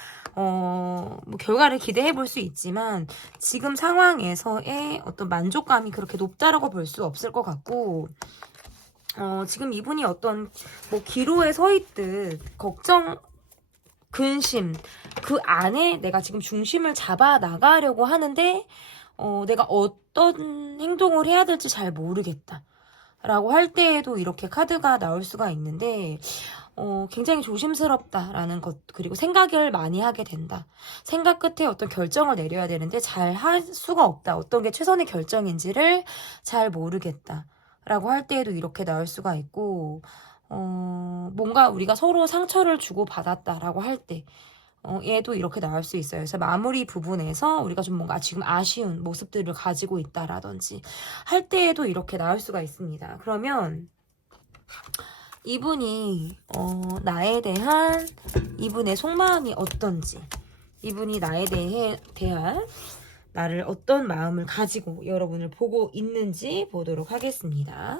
결과를 기대해 볼 수 있지만 지금 상황에서의 어떤 만족감이 그렇게 높다라고 볼 수 없을 것 같고 지금 이분이 어떤 기로에 서 있듯 걱정 근심, 그 안에 내가 지금 중심을 잡아 나가려고 하는데, 내가 어떤 행동을 해야 될지 잘 모르겠다. 라고 할 때에도 이렇게 카드가 나올 수가 있는데, 굉장히 조심스럽다라는 것, 그리고 생각을 많이 하게 된다. 생각 끝에 어떤 결정을 내려야 되는데 잘 할 수가 없다. 어떤 게 최선의 결정인지를 잘 모르겠다. 라고 할 때에도 이렇게 나올 수가 있고, 뭔가 우리가 서로 상처를 주고 받았다라고 할 때, 얘도 이렇게 나올 수 있어요. 그래서 마무리 부분에서 우리가 좀 뭔가 지금 아쉬운 모습들을 가지고 있다라든지 할 때에도 이렇게 나올 수가 있습니다. 그러면 이분이 나에 대한 이분의 속마음이 어떤지, 이분이 나에 대한 나를 어떤 마음을 가지고 여러분을 보고 있는지 보도록 하겠습니다.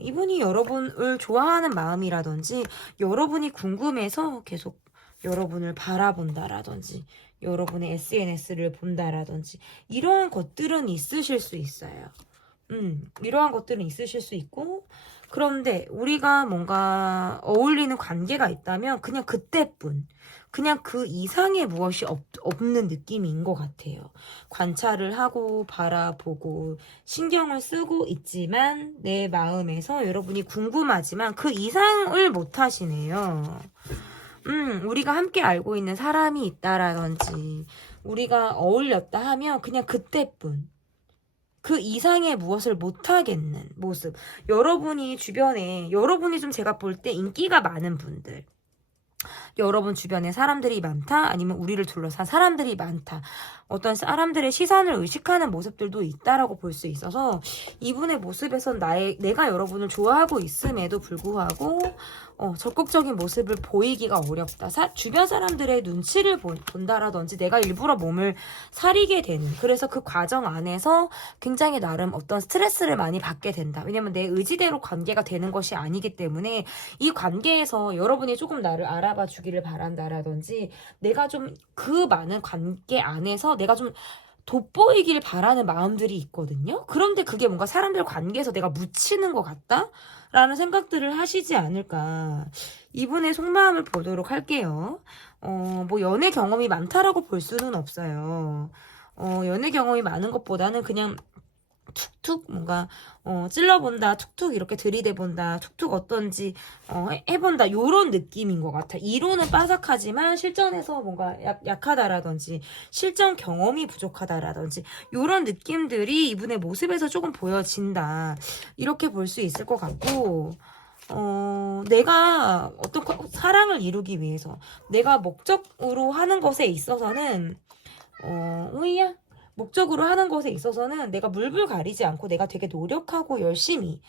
이분이 여러분을 좋아하는 마음이라든지 여러분이 궁금해서 계속 여러분을 바라본다라든지 여러분의 SNS를 본다라든지 이러한 것들은 있으실 수 있어요. 이러한 것들은 있으실 수 있고 그런데 우리가 뭔가 어울리는 관계가 있다면 그냥 그때뿐 그냥 그 이상의 무엇이 없는 느낌인 것 같아요. 관찰을 하고 바라보고 신경을 쓰고 있지만 내 마음에서 여러분이 궁금하지만 그 이상을 못 하시네요. 우리가 함께 알고 있는 사람이 있다라든지 우리가 어울렸다 하면 그냥 그때뿐 그 이상의 무엇을 못하겠는 모습. 여러분이 좀 제가 볼 때 인기가 많은 분들, 여러분 주변에 사람들이 많다 아니면 우리를 둘러싼 사람들이 많다 어떤 사람들의 시선을 의식하는 모습들도 있다라고 볼 수 있어서 이분의 모습에선 내가 여러분을 좋아하고 있음에도 불구하고 적극적인 모습을 보이기가 어렵다. 주변 사람들의 눈치를 본다라든지 내가 일부러 몸을 사리게 되는 그래서 그 과정 안에서 굉장히 나름 어떤 스트레스를 많이 받게 된다. 왜냐면 내 의지대로 관계가 되는 것이 아니기 때문에 이 관계에서 여러분이 조금 나를 알아봐 주기를 바란다라든지 내가 좀 그 많은 관계 안에서 내가 좀 돋보이길 바라는 마음들이 있거든요. 그런데 그게 뭔가 사람들 관계에서 내가 묻히는 것 같다? 라는 생각들을 하시지 않을까. 이분의 속마음을 보도록 할게요. 연애 경험이 많다라고 볼 수는 없어요. 연애 경험이 많은 것보다는 그냥 툭툭 뭔가 찔러본다, 툭툭 이렇게 들이대본다, 툭툭 어떤지 해본다 요런 느낌인 것 같아. 이론은 빠삭하지만 실전에서 뭔가 약하다라든지 실전 경험이 부족하다라든지 요런 느낌들이 이분의 모습에서 조금 보여진다, 이렇게 볼 수 있을 것 같고, 내가 어떤 사랑을 이루기 위해서 내가 목적으로 하는 것에 있어서는 오이야 목적으로 하는 것에 있어서는 내가 물불 가리지 않고 내가 되게 노력하고 열심히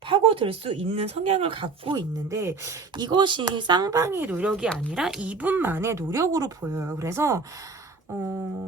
파고들 수 있는 성향을 갖고 있는데, 이것이 쌍방의 노력이 아니라 이분만의 노력으로 보여요. 그래서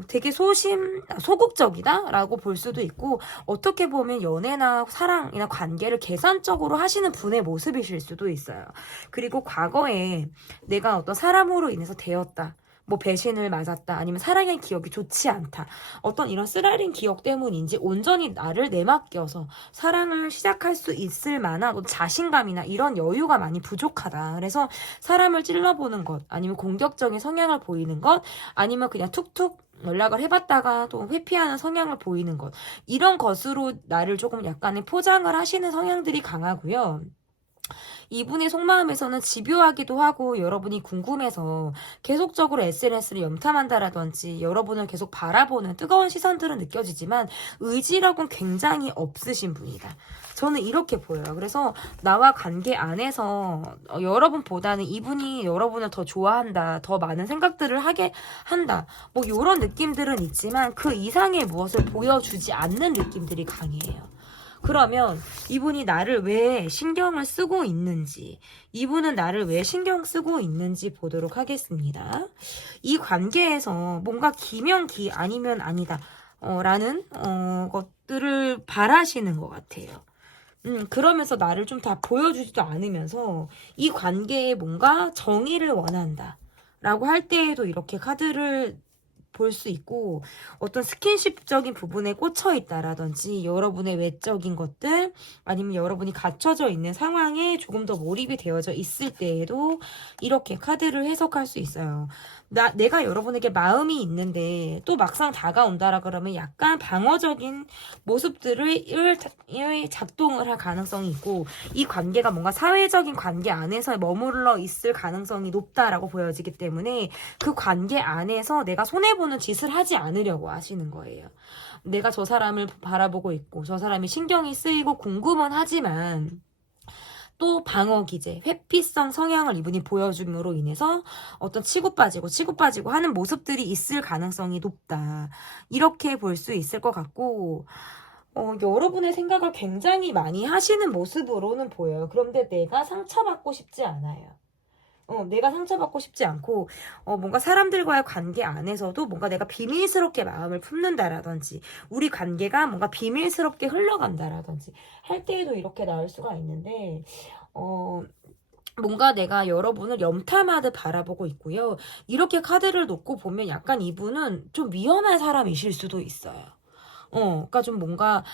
되게 소극적이다? 라고 볼 수도 있고, 어떻게 보면 연애나 사랑이나 관계를 계산적으로 하시는 분의 모습이실 수도 있어요. 그리고 과거에 내가 어떤 사람으로 인해서 되었다, 뭐 배신을 맞았다, 아니면 사랑의 기억이 좋지 않다, 어떤 이런 쓰라린 기억 때문인지 온전히 나를 내맡겨서 사랑을 시작할 수 있을 만한 자신감이나 이런 여유가 많이 부족하다. 그래서 사람을 찔러보는 것, 아니면 공격적인 성향을 보이는 것, 아니면 그냥 툭툭 연락을 해봤다가 또 회피하는 성향을 보이는 것, 이런 것으로 나를 조금 약간의 포장을 하시는 성향들이 강하고요. 이분의 속마음에서는 집요하기도 하고, 여러분이 궁금해서 계속적으로 SNS를 염탐한다라든지 여러분을 계속 바라보는 뜨거운 시선들은 느껴지지만 의지력은 굉장히 없으신 분이다. 저는 이렇게 보여요. 그래서 나와 관계 안에서 여러분보다는 이분이 여러분을 더 좋아한다, 더 많은 생각들을 하게 한다, 뭐 이런 느낌들은 있지만 그 이상의 무엇을 보여주지 않는 느낌들이 강해요. 그러면 이분이 나를 왜 신경을 쓰고 있는지, 이분은 나를 왜 신경 쓰고 있는지 보도록 하겠습니다. 이 관계에서 뭔가 기면 기, 아니면 아니다 라는 것들을 바라시는 것 같아요. 그러면서 나를 좀 다 보여주지도 않으면서 이 관계에 뭔가 정의를 원한다 라고 할 때에도 이렇게 카드를 볼 수 있고, 어떤 스킨십적인 부분에 꽂혀 있다라든지 여러분의 외적인 것들, 아니면 여러분이 갇혀져 있는 상황에 조금 더 몰입이 되어져 있을 때에도 이렇게 카드를 해석할 수 있어요. 내가 여러분에게 마음이 있는데 또 막상 다가온다라 그러면 약간 방어적인 모습들을 작동을 할 가능성이 있고, 이 관계가 뭔가 사회적인 관계 안에서 머물러 있을 가능성이 높다라고 보여지기 때문에 그 관계 안에서 내가 손해보는 짓을 하지 않으려고 하시는 거예요. 내가 저 사람을 바라보고 있고 저 사람이 신경이 쓰이고 궁금은 하지만 또 방어 기제, 회피성 성향을 이분이 보여줌으로 인해서 어떤 치고 빠지고 하는 모습들이 있을 가능성이 높다, 이렇게 볼 수 있을 것 같고, 여러분의 생각을 굉장히 많이 하시는 모습으로는 보여요. 그런데 내가 상처받고 싶지 않아요. 내가 상처받고 싶지 않고, 뭔가 사람들과의 관계 안에서도 뭔가 내가 비밀스럽게 마음을 품는다라든지, 우리 관계가 뭔가 비밀스럽게 흘러간다라든지 할 때에도 이렇게 나올 수가 있는데, 뭔가 내가 여러분을 염탐하듯 바라보고 있고요. 이렇게 카드를 놓고 보면 약간 이분은 좀 위험한 사람이실 수도 있어요. 그러니까 좀 뭔가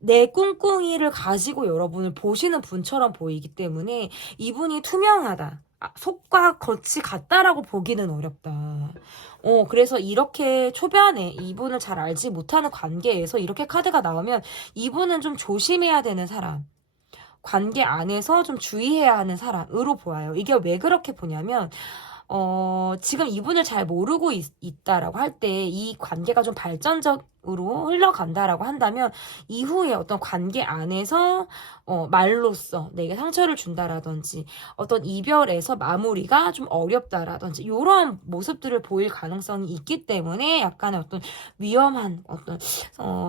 내 꿍꿍이를 가지고 여러분을 보시는 분처럼 보이기 때문에 이분이 투명하다, 속과 겉이 같다라고 보기는 어렵다. 그래서 이렇게 초반에 이분을 잘 알지 못하는 관계에서 이렇게 카드가 나오면 이분은 좀 조심해야 되는 사람, 관계 안에서 좀 주의해야 하는 사람으로 보아요. 이게 왜 그렇게 보냐면, 지금 이분을 잘 모르고 있다라고 할 때 이 관계가 좀 발전적으로 흘러간다라고 한다면 이후에 어떤 관계 안에서 말로써 내게 상처를 준다라든지 어떤 이별에서 마무리가 좀 어렵다라든지 이런 모습들을 보일 가능성이 있기 때문에 약간의 어떤 위험한 어떤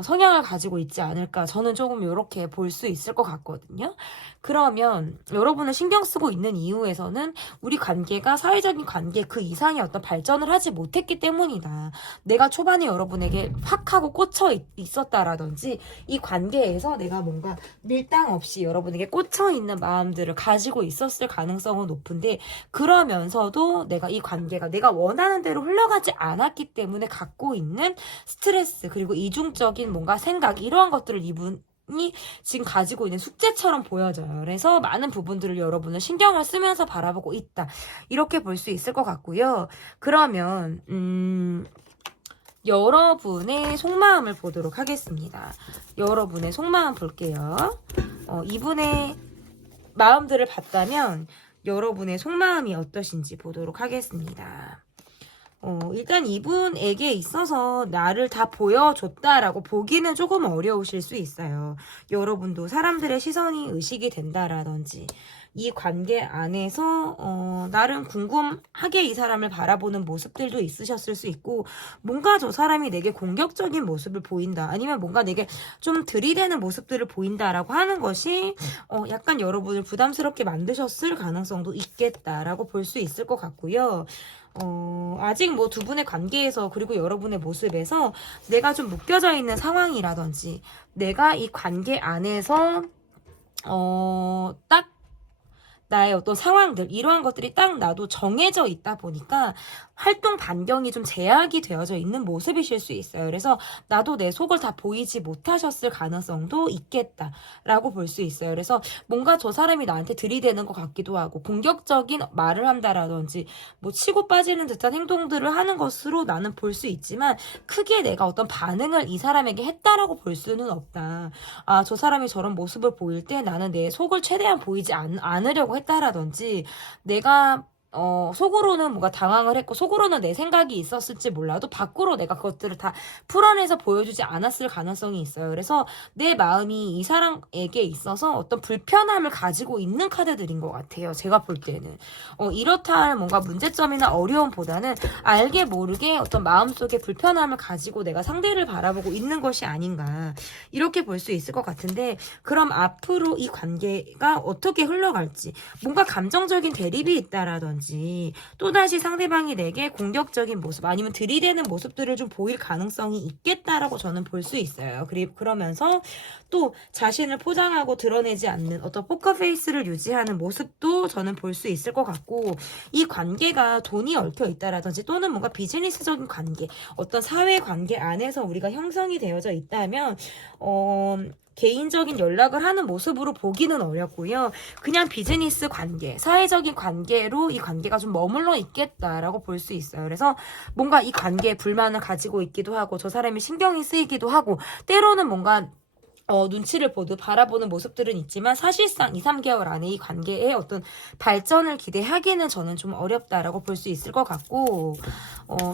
성향을 가지고 있지 않을까, 저는 조금 이렇게 볼 수 있을 것 같거든요. 그러면 여러분을 신경 쓰고 있는 이유에서는 우리 관계가 사회적인 관계 그 이상의 어떤 발전을 하지 못했기 때문이다. 내가 초반에 여러분에게 확 하고 꽂혀 있었다라든지 이 관계에서 내가 뭔가 밀당 없이 여러분에게 꽂혀 있는 마음들을 가지고 있었을 가능성은 높은데, 그러면서도 내가 이 관계가 내가 원하는 대로 흘러가지 않았기 때문에 갖고 있는 스트레스, 그리고 이중적인 뭔가 생각, 이러한 것들을 이분이 지금 가지고 있는 숙제처럼 보여져요. 그래서 많은 부분들을 여러분은 신경을 쓰면서 바라보고 있다, 이렇게 볼 수 있을 것 같고요. 그러면 여러분의 속마음을 보도록 하겠습니다. 여러분의 속마음 볼게요. 이분의 마음들을 봤다면 여러분의 속마음이 어떠신지 보도록 하겠습니다. 일단 이분에게 있어서 나를 다 보여줬다라고 보기는 조금 어려우실 수 있어요. 여러분도 사람들의 시선이 의식이 된다라든지 이 관계 안에서 나름 궁금하게 이 사람을 바라보는 모습들도 있으셨을 수 있고, 뭔가 저 사람이 내게 공격적인 모습을 보인다, 아니면 뭔가 내게 좀 들이대는 모습들을 보인다라고 하는 것이 약간 여러분을 부담스럽게 만드셨을 가능성도 있겠다라고 볼 수 있을 것 같고요. 아직 뭐 두 분의 관계에서, 그리고 여러분의 모습에서 내가 좀 묶여져 있는 상황이라든지, 내가 이 관계 안에서 딱 나의 어떤 상황들, 이러한 것들이 딱 나도 정해져 있다 보니까 활동 반경이 좀 제약이 되어져 있는 모습이실 수 있어요. 그래서 나도 내 속을 다 보이지 못하셨을 가능성도 있겠다라고 볼 수 있어요. 그래서 뭔가 저 사람이 나한테 들이대는 것 같기도 하고, 공격적인 말을 한다라든지 뭐 치고 빠지는 듯한 행동들을 하는 것으로 나는 볼 수 있지만, 크게 내가 어떤 반응을 이 사람에게 했다라고 볼 수는 없다. 아, 저 사람이 저런 모습을 보일 때 나는 내 속을 최대한 보이지 않으려고 했다라든지, 내가 속으로는 뭔가 당황을 했고 속으로는 내 생각이 있었을지 몰라도 밖으로 내가 그것들을 다 풀어내서 보여주지 않았을 가능성이 있어요. 그래서 내 마음이 이 사람에게 있어서 어떤 불편함을 가지고 있는 카드들인 것 같아요. 제가 볼 때는 이렇다 할 뭔가 문제점이나 어려움보다는 알게 모르게 어떤 마음속에 불편함을 가지고 내가 상대를 바라보고 있는 것이 아닌가, 이렇게 볼 수 있을 것 같은데, 그럼 앞으로 이 관계가 어떻게 흘러갈지, 뭔가 감정적인 대립이 있다라든지, 또다시 상대방이 내게 공격적인 모습, 아니면 들이대는 모습들을 좀 보일 가능성이 있겠다라고 저는 볼 수 있어요. 그리고 그러면서 또 자신을 포장하고 드러내지 않는 어떤 포커페이스를 유지하는 모습도 저는 볼 수 있을 것 같고, 이 관계가 돈이 얽혀 있다라든지 또는 뭔가 비즈니스적인 관계, 어떤 사회 관계 안에서 우리가 형성이 되어져 있다면 개인적인 연락을 하는 모습으로 보기는 어렵고요. 그냥 비즈니스 관계, 사회적인 관계로 이 관계가 좀 머물러 있겠다라고 볼 수 있어요. 그래서 뭔가 이 관계에 불만을 가지고 있기도 하고, 저 사람이 신경이 쓰이기도 하고, 때로는 뭔가 눈치를 보듯 바라보는 모습들은 있지만, 사실상 2, 3개월 안에 이 관계의 어떤 발전을 기대하기는 저는 좀 어렵다라고 볼 수 있을 것 같고,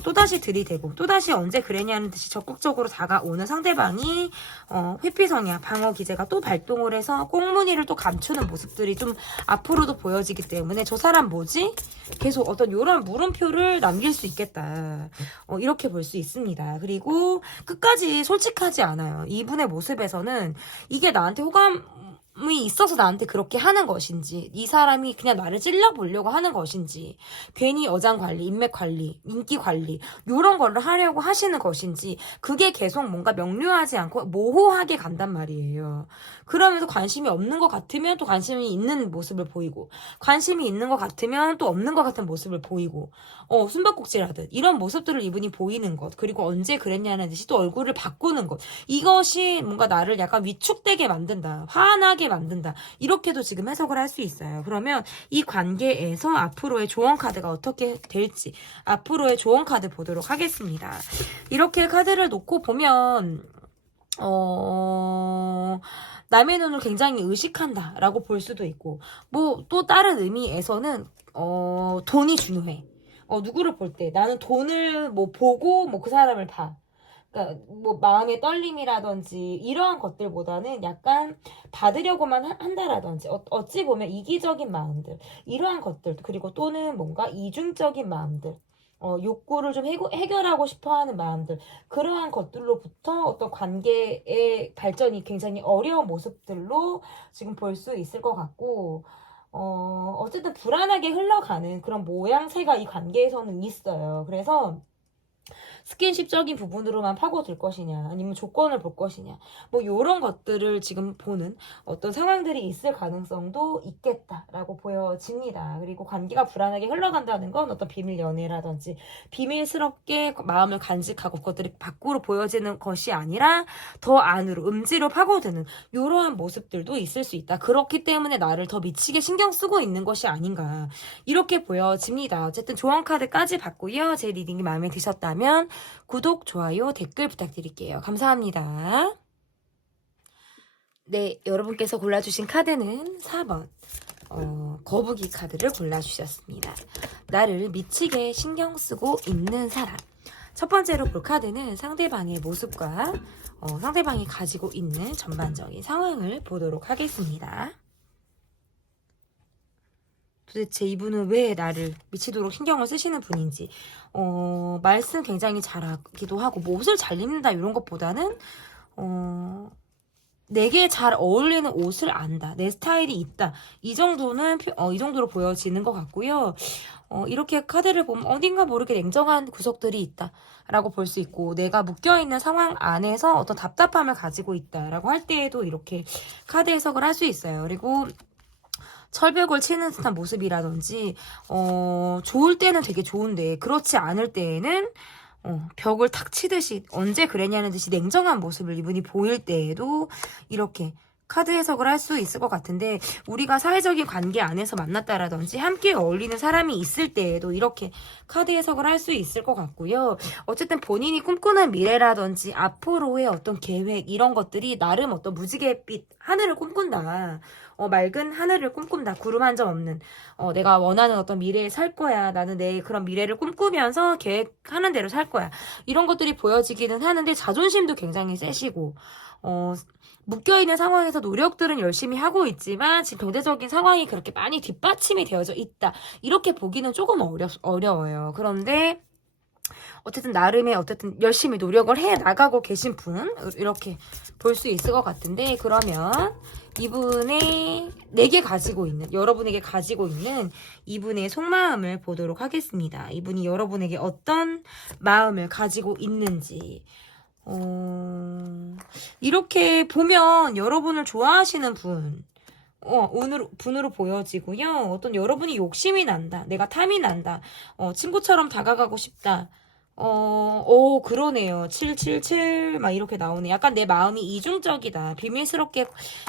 또다시 들이대고 또다시 언제 그랬냐는 듯이 적극적으로 다가오는 상대방이 회피성향, 방어 기제가 또 발동을 해서 꽁무니를 또 감추는 모습들이 좀 앞으로도 보여지기 때문에, 저 사람 뭐지? 계속 어떤 이런 물음표를 남길 수 있겠다, 이렇게 볼 수 있습니다. 그리고 끝까지 솔직하지 않아요. 이분의 모습에서는 이게 나한테 호감이 있어서 나한테 그렇게 하는 것인지, 이 사람이 그냥 나를 찔러보려고 하는 것인지, 괜히 어장 관리, 인맥 관리, 인기 관리, 이런 거를 하려고 하시는 것인지, 그게 계속 뭔가 명료하지 않고 모호하게 간단 말이에요. 그러면서 관심이 없는 것 같으면 또 관심이 있는 모습을 보이고, 관심이 있는 것 같으면 또 없는 것 같은 모습을 보이고, 숨바꼭질하듯 이런 모습들을 이분이 보이는 것, 그리고 언제 그랬냐는 듯이 또 얼굴을 바꾸는 것, 이것이 뭔가 나를 약간 위축되게 만든다, 화나게 만든다, 이렇게도 지금 해석을 할 수 있어요. 그러면 이 관계에서 앞으로의 조언 카드가 어떻게 될지, 앞으로의 조언 카드 보도록 하겠습니다. 이렇게 카드를 놓고 보면 남의 눈을 굉장히 의식한다라고 볼 수도 있고, 뭐 또 다른 의미에서는 돈이 중요해. 누구를 볼 때 나는 돈을 뭐 보고 뭐 그 사람을 봐. 그러니까 뭐 마음의 떨림이라든지 이러한 것들보다는 약간 받으려고만 한다라든지, 어찌 보면 이기적인 마음들, 이러한 것들, 그리고 또는 뭔가 이중적인 마음들, 욕구를 좀 해결하고 싶어 하는 마음들, 그러한 것들로부터 어떤 관계의 발전이 굉장히 어려운 모습들로 지금 볼 수 있을 것 같고, 어쨌든 불안하게 흘러가는 그런 모양새가 이 관계에서는 있어요. 그래서 스킨십적인 부분으로만 파고들 것이냐, 아니면 조건을 볼 것이냐, 뭐 이런 것들을 지금 보는 어떤 상황들이 있을 가능성도 있겠다라고 보여집니다. 그리고 관계가 불안하게 흘러간다는 건 어떤 비밀 연애라든지 비밀스럽게 마음을 간직하고 그것들이 밖으로 보여지는 것이 아니라 더 안으로, 음지로 파고드는 이러한 모습들도 있을 수 있다. 그렇기 때문에 나를 더 미치게 신경 쓰고 있는 것이 아닌가, 이렇게 보여집니다. 어쨌든 조언 카드까지 봤고요. 제 리딩이 마음에 드셨다면 있다면 구독, 좋아요, 댓글 부탁드릴게요. 감사합니다. 네, 여러분께서 골라주신 카드는 4번 거북이 카드를 골라주셨습니다. 나를 미치게 신경 쓰고 있는 사람. 첫 번째로 볼 카드는 상대방의 모습과 상대방이 가지고 있는 전반적인 상황을 보도록 하겠습니다. 도대체 이분은 왜 나를 미치도록 신경을 쓰시는 분인지, 말씀 굉장히 잘하기도 하고, 뭐 옷을 잘 입는다 이런 것보다는, 내게 잘 어울리는 옷을 안다. 내 스타일이 있다. 이 정도로 보여지는 것 같고요. 이렇게 카드를 보면 어딘가 모르게 냉정한 구석들이 있다. 라고 볼 수 있고, 내가 묶여있는 상황 안에서 어떤 답답함을 가지고 있다. 라고 할 때에도 이렇게 카드 해석을 할 수 있어요. 그리고, 철벽을 치는 듯한 모습이라든지, 좋을 때는 되게 좋은데, 그렇지 않을 때에는, 벽을 탁 치듯이 언제 그랬냐는 듯이 냉정한 모습을 이분이 보일 때에도 이렇게 카드 해석을 할 수 있을 것 같은데, 우리가 사회적인 관계 안에서 만났다라든지 함께 어울리는 사람이 있을 때에도 이렇게 카드 해석을 할 수 있을 것 같고요. 어쨌든 본인이 꿈꾸는 미래라든지 앞으로의 어떤 계획 이런 것들이 나름 어떤 무지갯빛 하늘을 꿈꾼다. 맑은 하늘을 꿈꾼다. 구름 한 점 없는. 내가 원하는 어떤 미래에 살 거야. 나는 내 그런 미래를 꿈꾸면서 계획하는 대로 살 거야. 이런 것들이 보여지기는 하는데 자존심도 굉장히 세시고, 묶여있는 상황에서 노력들은 열심히 하고 있지만 지금 경제적인 상황이 그렇게 많이 뒷받침이 되어져 있다. 이렇게 보기는 조금 어려워요. 그런데 어쨌든 나름의 열심히 노력을 해 나가고 계신 분 이렇게 볼 수 있을 것 같은데, 그러면 여러분에게 가지고 있는 이분의 속마음을 보도록 하겠습니다. 이분이 여러분에게 어떤 마음을 가지고 있는지. 이렇게 보면 여러분을 좋아하시는 분으로 보여지고요. 어떤 여러분이 욕심이 난다. 내가 탐이 난다. 친구처럼 다가가고 싶다. 그러네요. 777, 막 이렇게 나오네. 약간 내 마음이 이중적이다. 비밀스럽게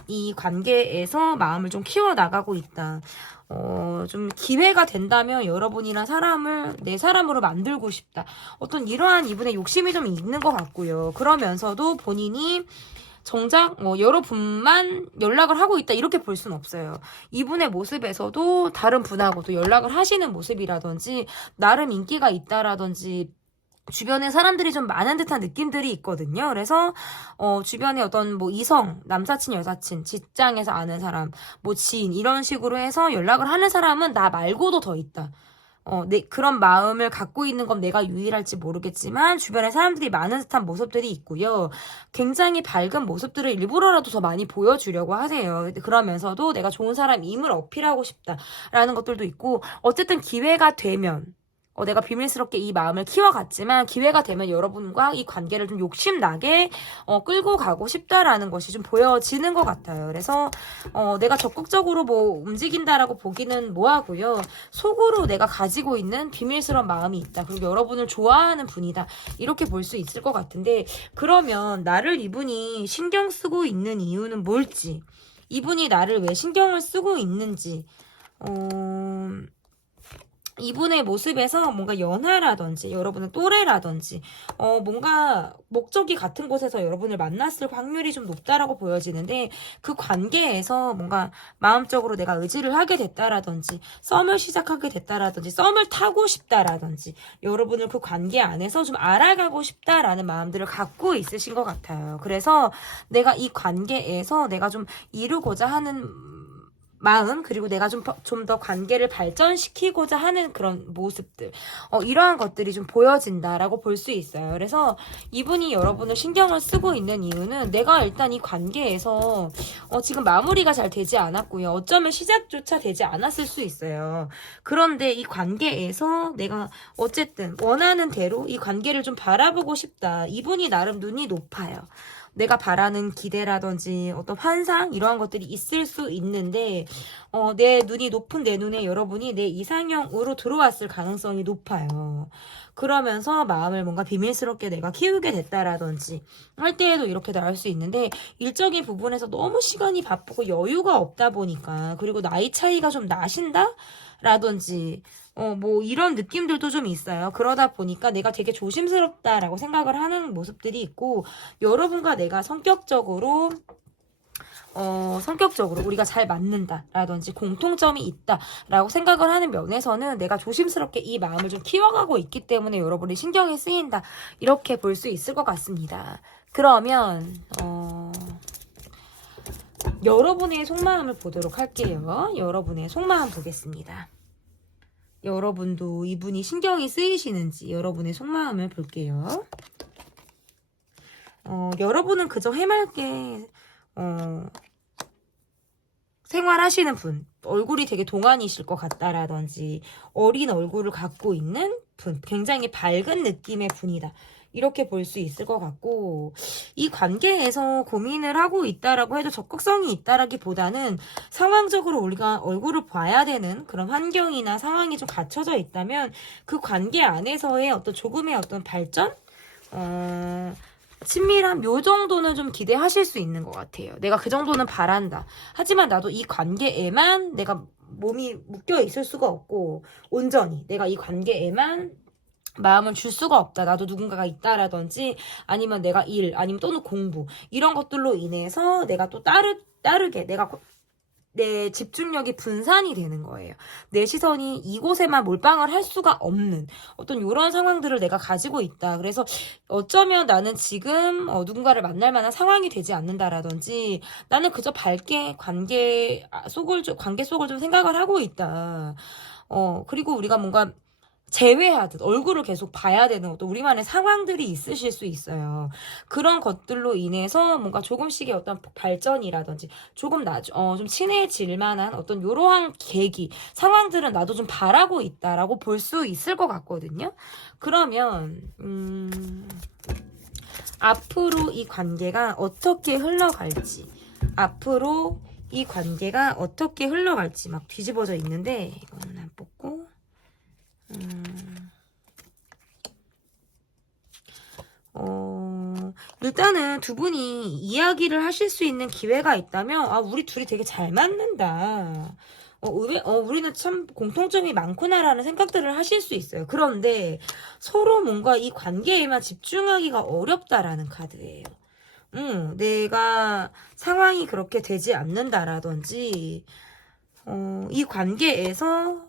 이 관계에서 마음을 좀 키워나가고 있다. 좀 기회가 된다면 여러분이란 사람을 내 사람으로 만들고 싶다. 어떤 이러한 이분의 욕심이 좀 있는 것 같고요. 그러면서도 본인이 정작 여러분만 연락을 하고 있다 이렇게 볼 수는 없어요. 이분의 모습에서도 다른 분하고도 연락을 하시는 모습이라든지 나름 인기가 있다라든지 주변에 사람들이 좀 많은 듯한 느낌들이 있거든요. 그래서 주변에 어떤 뭐 이성, 남사친, 여사친, 직장에서 아는 사람, 뭐 지인 이런 식으로 해서 연락을 하는 사람은 나 말고도 더 있다. 그런 마음을 갖고 있는 건 내가 유일할지 모르겠지만 주변에 사람들이 많은 듯한 모습들이 있고요. 굉장히 밝은 모습들을 일부러라도 더 많이 보여주려고 하세요. 그러면서도 내가 좋은 사람임을 어필하고 싶다라는 것들도 있고, 어쨌든 기회가 되면 내가 비밀스럽게 이 마음을 키워갔지만 기회가 되면 여러분과 이 관계를 좀 욕심나게 끌고 가고 싶다라는 것이 좀 보여지는 것 같아요. 그래서 내가 적극적으로 뭐 움직인다라고 보기는 뭐하고요. 속으로 내가 가지고 있는 비밀스러운 마음이 있다. 그리고 여러분을 좋아하는 분이다. 이렇게 볼 수 있을 것 같은데, 그러면 나를 이분이 신경 쓰고 있는 이유는 뭘지, 이분이 나를 왜 신경을 쓰고 있는지, 이분의 모습에서 뭔가 연하라든지 여러분의 또래라든지 뭔가 목적이 같은 곳에서 여러분을 만났을 확률이 좀 높다라고 보여지는데, 그 관계에서 뭔가 마음적으로 내가 의지를 하게 됐다라든지 썸을 시작하게 됐다라든지 썸을 타고 싶다라든지 여러분을 그 관계 안에서 좀 알아가고 싶다라는 마음들을 갖고 있으신 것 같아요. 그래서 내가 이 관계에서 내가 좀 이루고자 하는 마음, 그리고 내가 좀 더 관계를 발전시키고자 하는 그런 모습들, 이러한 것들이 좀 보여진다라고 볼 수 있어요. 그래서 이분이 여러분을 신경을 쓰고 있는 이유는 내가 일단 이 관계에서 지금 마무리가 잘 되지 않았고요. 어쩌면 시작조차 되지 않았을 수 있어요. 그런데 이 관계에서 내가 어쨌든 원하는 대로 이 관계를 좀 바라보고 싶다. 이분이 나름 눈이 높아요. 내가 바라는 기대라든지 어떤 환상 이러한 것들이 있을 수 있는데, 내 눈이 높은 내 눈에 여러분이 내 이상형으로 들어왔을 가능성이 높아요. 그러면서 마음을 뭔가 비밀스럽게 내가 키우게 됐다라든지 할 때에도 이렇게 나올 수 있는데, 일적인 부분에서 너무 시간이 바쁘고 여유가 없다 보니까, 그리고 나이 차이가 좀 나신다? 라든지 뭐 이런 느낌들도 좀 있어요. 그러다 보니까 내가 되게 조심스럽다라고 생각을 하는 모습들이 있고, 여러분과 내가 성격적으로 우리가 잘 맞는다라든지 공통점이 있다라고 생각을 하는 면에서는 내가 조심스럽게 이 마음을 좀 키워가고 있기 때문에 여러분이 신경이 쓰인다, 이렇게 볼 수 있을 것 같습니다. 그러면 여러분의 속마음을 보도록 할게요. 여러분의 속마음 보겠습니다. 여러분도 이분이 신경이 쓰이시는지 여러분의 속마음을 볼게요. 여러분은 그저 해맑게 생활하시는 분, 얼굴이 되게 동안이실 것 같다라든지 어린 얼굴을 갖고 있는 분, 굉장히 밝은 느낌의 분이다, 이렇게 볼 수 있을 것 같고, 이 관계에서 고민을 하고 있다라고 해도 적극성이 있다라기보다는 상황적으로 우리가 얼굴을 봐야 되는 그런 환경이나 상황이 좀 갖춰져 있다면 그 관계 안에서의 어떤 조금의 어떤 발전? 친밀함, 요 정도는 좀 기대하실 수 있는 것 같아요. 내가 그 정도는 바란다. 하지만 나도 이 관계에만 내가 몸이 묶여 있을 수가 없고, 온전히 내가 이 관계에만 마음을 줄 수가 없다. 나도 누군가가 있다라든지, 아니면 내가 일, 아니면 또는 공부, 이런 것들로 인해서 내가 또 따르게 내 집중력이 분산이 되는 거예요. 내 시선이 이곳에만 몰빵을 할 수가 없는 어떤 이런 상황들을 내가 가지고 있다. 그래서 어쩌면 나는 지금 누군가를 만날 만한 상황이 되지 않는다라든지, 나는 그저 밝게 관계 속을 좀 생각을 하고 있다. 그리고 우리가 뭔가 제외하듯 얼굴을 계속 봐야 되는 어떤 우리만의 상황들이 있으실 수 있어요. 그런 것들로 인해서 뭔가 조금씩의 어떤 발전이라든지 조금 좀 친해질 만한 어떤 이러한 계기, 상황들은 나도 좀 바라고 있다라고 볼 수 있을 것 같거든요. 그러면 앞으로 이 관계가 어떻게 흘러갈지, 막 뒤집어져 있는데 이거는 안 뽑고, 일단은 두 분이 이야기를 하실 수 있는 기회가 있다면, 우리 둘이 되게 잘 맞는다, 우리는 참 공통점이 많구나라는 생각들을 하실 수 있어요. 그런데 서로 뭔가 이 관계에만 집중하기가 어렵다라는 카드예요. 내가 상황이 그렇게 되지 않는다라든지, 이 관계에서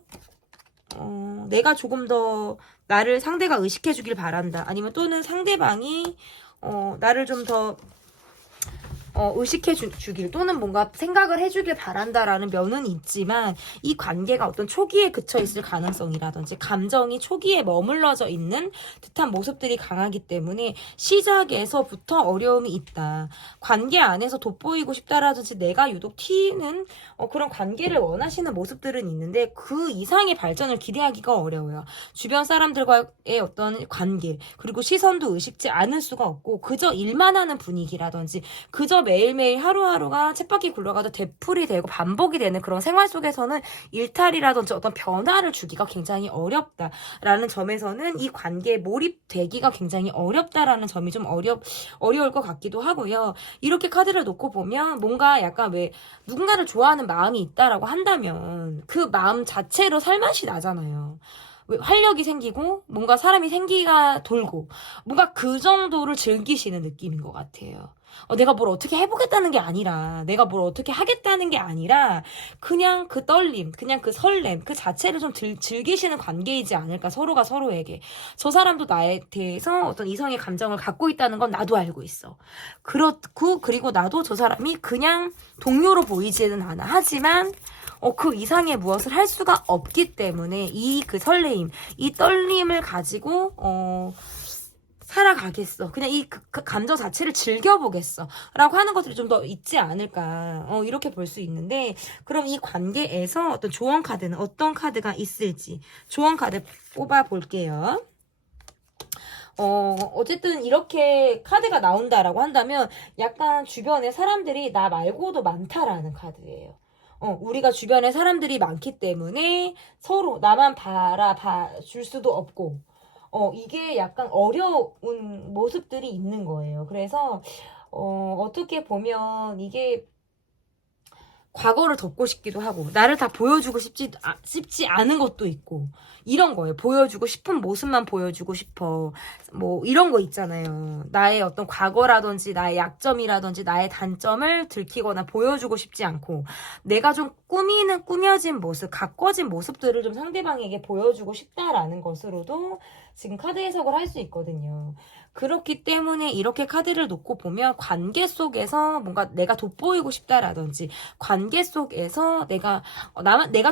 내가 조금 더 나를 상대가 의식해 주길 바란다, 아니면 또는 상대방이 나를 좀 더 의식해 주길, 또는 뭔가 생각을 해주길 바란다라는 면은 있지만, 이 관계가 어떤 초기에 그쳐 있을 가능성이라든지 감정이 초기에 머물러져 있는 듯한 모습들이 강하기 때문에 시작에서부터 어려움이 있다. 관계 안에서 돋보이고 싶다라든지 내가 유독 튀는 그런 관계를 원하시는 모습들은 있는데, 그 이상의 발전을 기대하기가 어려워요. 주변 사람들과의 어떤 관계, 그리고 시선도 의식지 않을 수가 없고, 그저 일만 하는 분위기라든지, 그저 매일매일 하루하루가 쳇바퀴 굴러가도 되풀이 되고 반복이 되는 그런 생활 속에서는 일탈이라든지 어떤 변화를 주기가 굉장히 어렵다라는 점에서는 이 관계에 몰입되기가 굉장히 어렵다라는 점이 좀 어려울 것 같기도 하고요. 이렇게 카드를 놓고 보면 뭔가 약간 왜 누군가를 좋아하는 마음이 있다라고 한다면 그 마음 자체로 살맛이 나잖아요. 활력이 생기고 뭔가 사람이 생기가 돌고, 뭔가 그 정도를 즐기시는 느낌인 것 같아요. 내가 뭘 어떻게 해보겠다는 게 아니라, 내가 뭘 어떻게 하겠다는 게 아니라, 그냥 그 떨림, 그냥 그 설렘, 그 자체를 좀 즐기시는 관계이지 않을까, 서로가 서로에게. 저 사람도 나에 대해서 어떤 이성의 감정을 갖고 있다는 건 나도 알고 있어. 그리고 나도 저 사람이 그냥 동료로 보이지는 않아. 하지만 그 이상의 무엇을 할 수가 없기 때문에 이 그 설레임, 이 떨림을 가지고 살아가겠어. 그냥 이 그 감정 자체를 즐겨보겠어. 라고 하는 것들이 좀 더 있지 않을까. 이렇게 볼 수 있는데, 그럼 이 관계에서 어떤 조언 카드는 어떤 카드가 있을지 조언 카드 뽑아 볼게요. 어쨌든 이렇게 카드가 나온다라고 한다면 약간 주변에 사람들이 나 말고도 많다라는 카드예요. 우리가 주변에 사람들이 많기 때문에 서로 나만 바라봐줄 수도 없고, 이게 약간 어려운 모습들이 있는 거예요. 그래서, 어떻게 보면 이게 과거를 덮고 싶기도 하고 나를 다 보여주고 싶지 않은 것도 있고 이런 거예요. 보여주고 싶은 모습만 보여주고 싶어. 뭐 이런 거 있잖아요. 나의 어떤 과거라든지 나의 약점이라든지 나의 단점을 들키거나 보여주고 싶지 않고 내가 좀 꾸며진 모습, 가꿔진 모습들을 좀 상대방에게 보여주고 싶다라는 것으로도 지금 카드 해석을 할 수 있거든요. 그렇기 때문에 이렇게 카드를 놓고 보면 관계 속에서 뭔가 내가 돋보이고 싶다라든지 관계 속에서 내가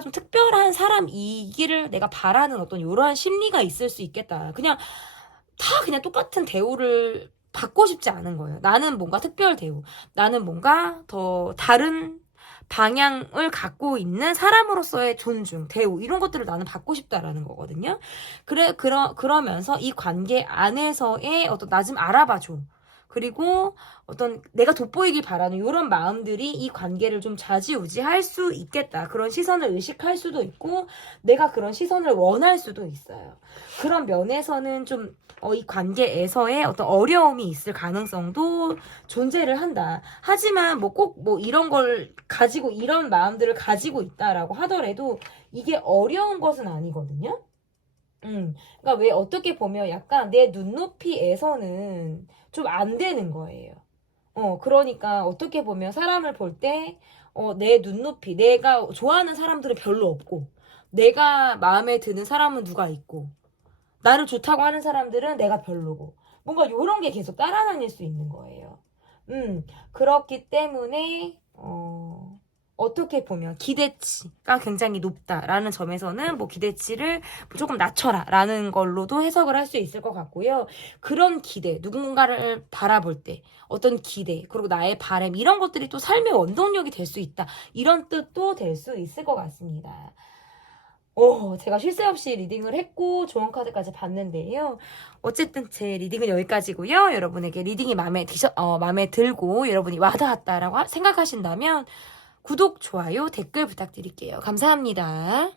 좀 특별한 사람이기를 내가 바라는 어떤 이러한 심리가 있을 수 있겠다. 그냥 똑같은 대우를 받고 싶지 않은 거예요. 나는 뭔가 특별 대우. 나는 뭔가 더 다른 방향을 갖고 있는 사람으로서의 존중, 대우, 이런 것들을 나는 받고 싶다라는 거거든요. 그러면서 이 관계 안에서의 나 좀 알아봐줘. 그리고 어떤 내가 돋보이길 바라는 이런 마음들이 이 관계를 좀 좌지우지할 수 있겠다. 그런 시선을 의식할 수도 있고, 내가 그런 시선을 원할 수도 있어요. 그런 면에서는 좀, 이 관계에서의 어떤 어려움이 있을 가능성도 존재를 한다. 하지만 꼭 이런 걸 가지고, 이런 마음들을 가지고 있다라고 하더라도 이게 어려운 것은 아니거든요. 그러니까 왜 어떻게 보면 약간 내 눈높이에서는 좀 안 되는 거예요. 그러니까 어떻게 보면 사람을 볼 때, 내 눈높이, 내가 좋아하는 사람들은 별로 없고, 내가 마음에 드는 사람은 누가 있고, 나를 좋다고 하는 사람들은 내가 별로고, 뭔가 이런 게 계속 따라다닐 수 있는 거예요. 그렇기 때문에, 어떻게 보면 기대치가 굉장히 높다라는 점에서는 기대치를 조금 낮춰라 라는 걸로도 해석을 할 수 있을 것 같고요. 그런 기대, 누군가를 바라볼 때 어떤 기대, 그리고 나의 바람, 이런 것들이 또 삶의 원동력이 될 수 있다. 이런 뜻도 될 수 있을 것 같습니다. 제가 쉴 새 없이 리딩을 했고 좋은 카드까지 봤는데요. 어쨌든 제 리딩은 여기까지고요. 여러분에게 리딩이 마음에 들고 여러분이 와닿았다라고 생각하신다면 구독, 좋아요, 댓글 부탁드릴게요. 감사합니다.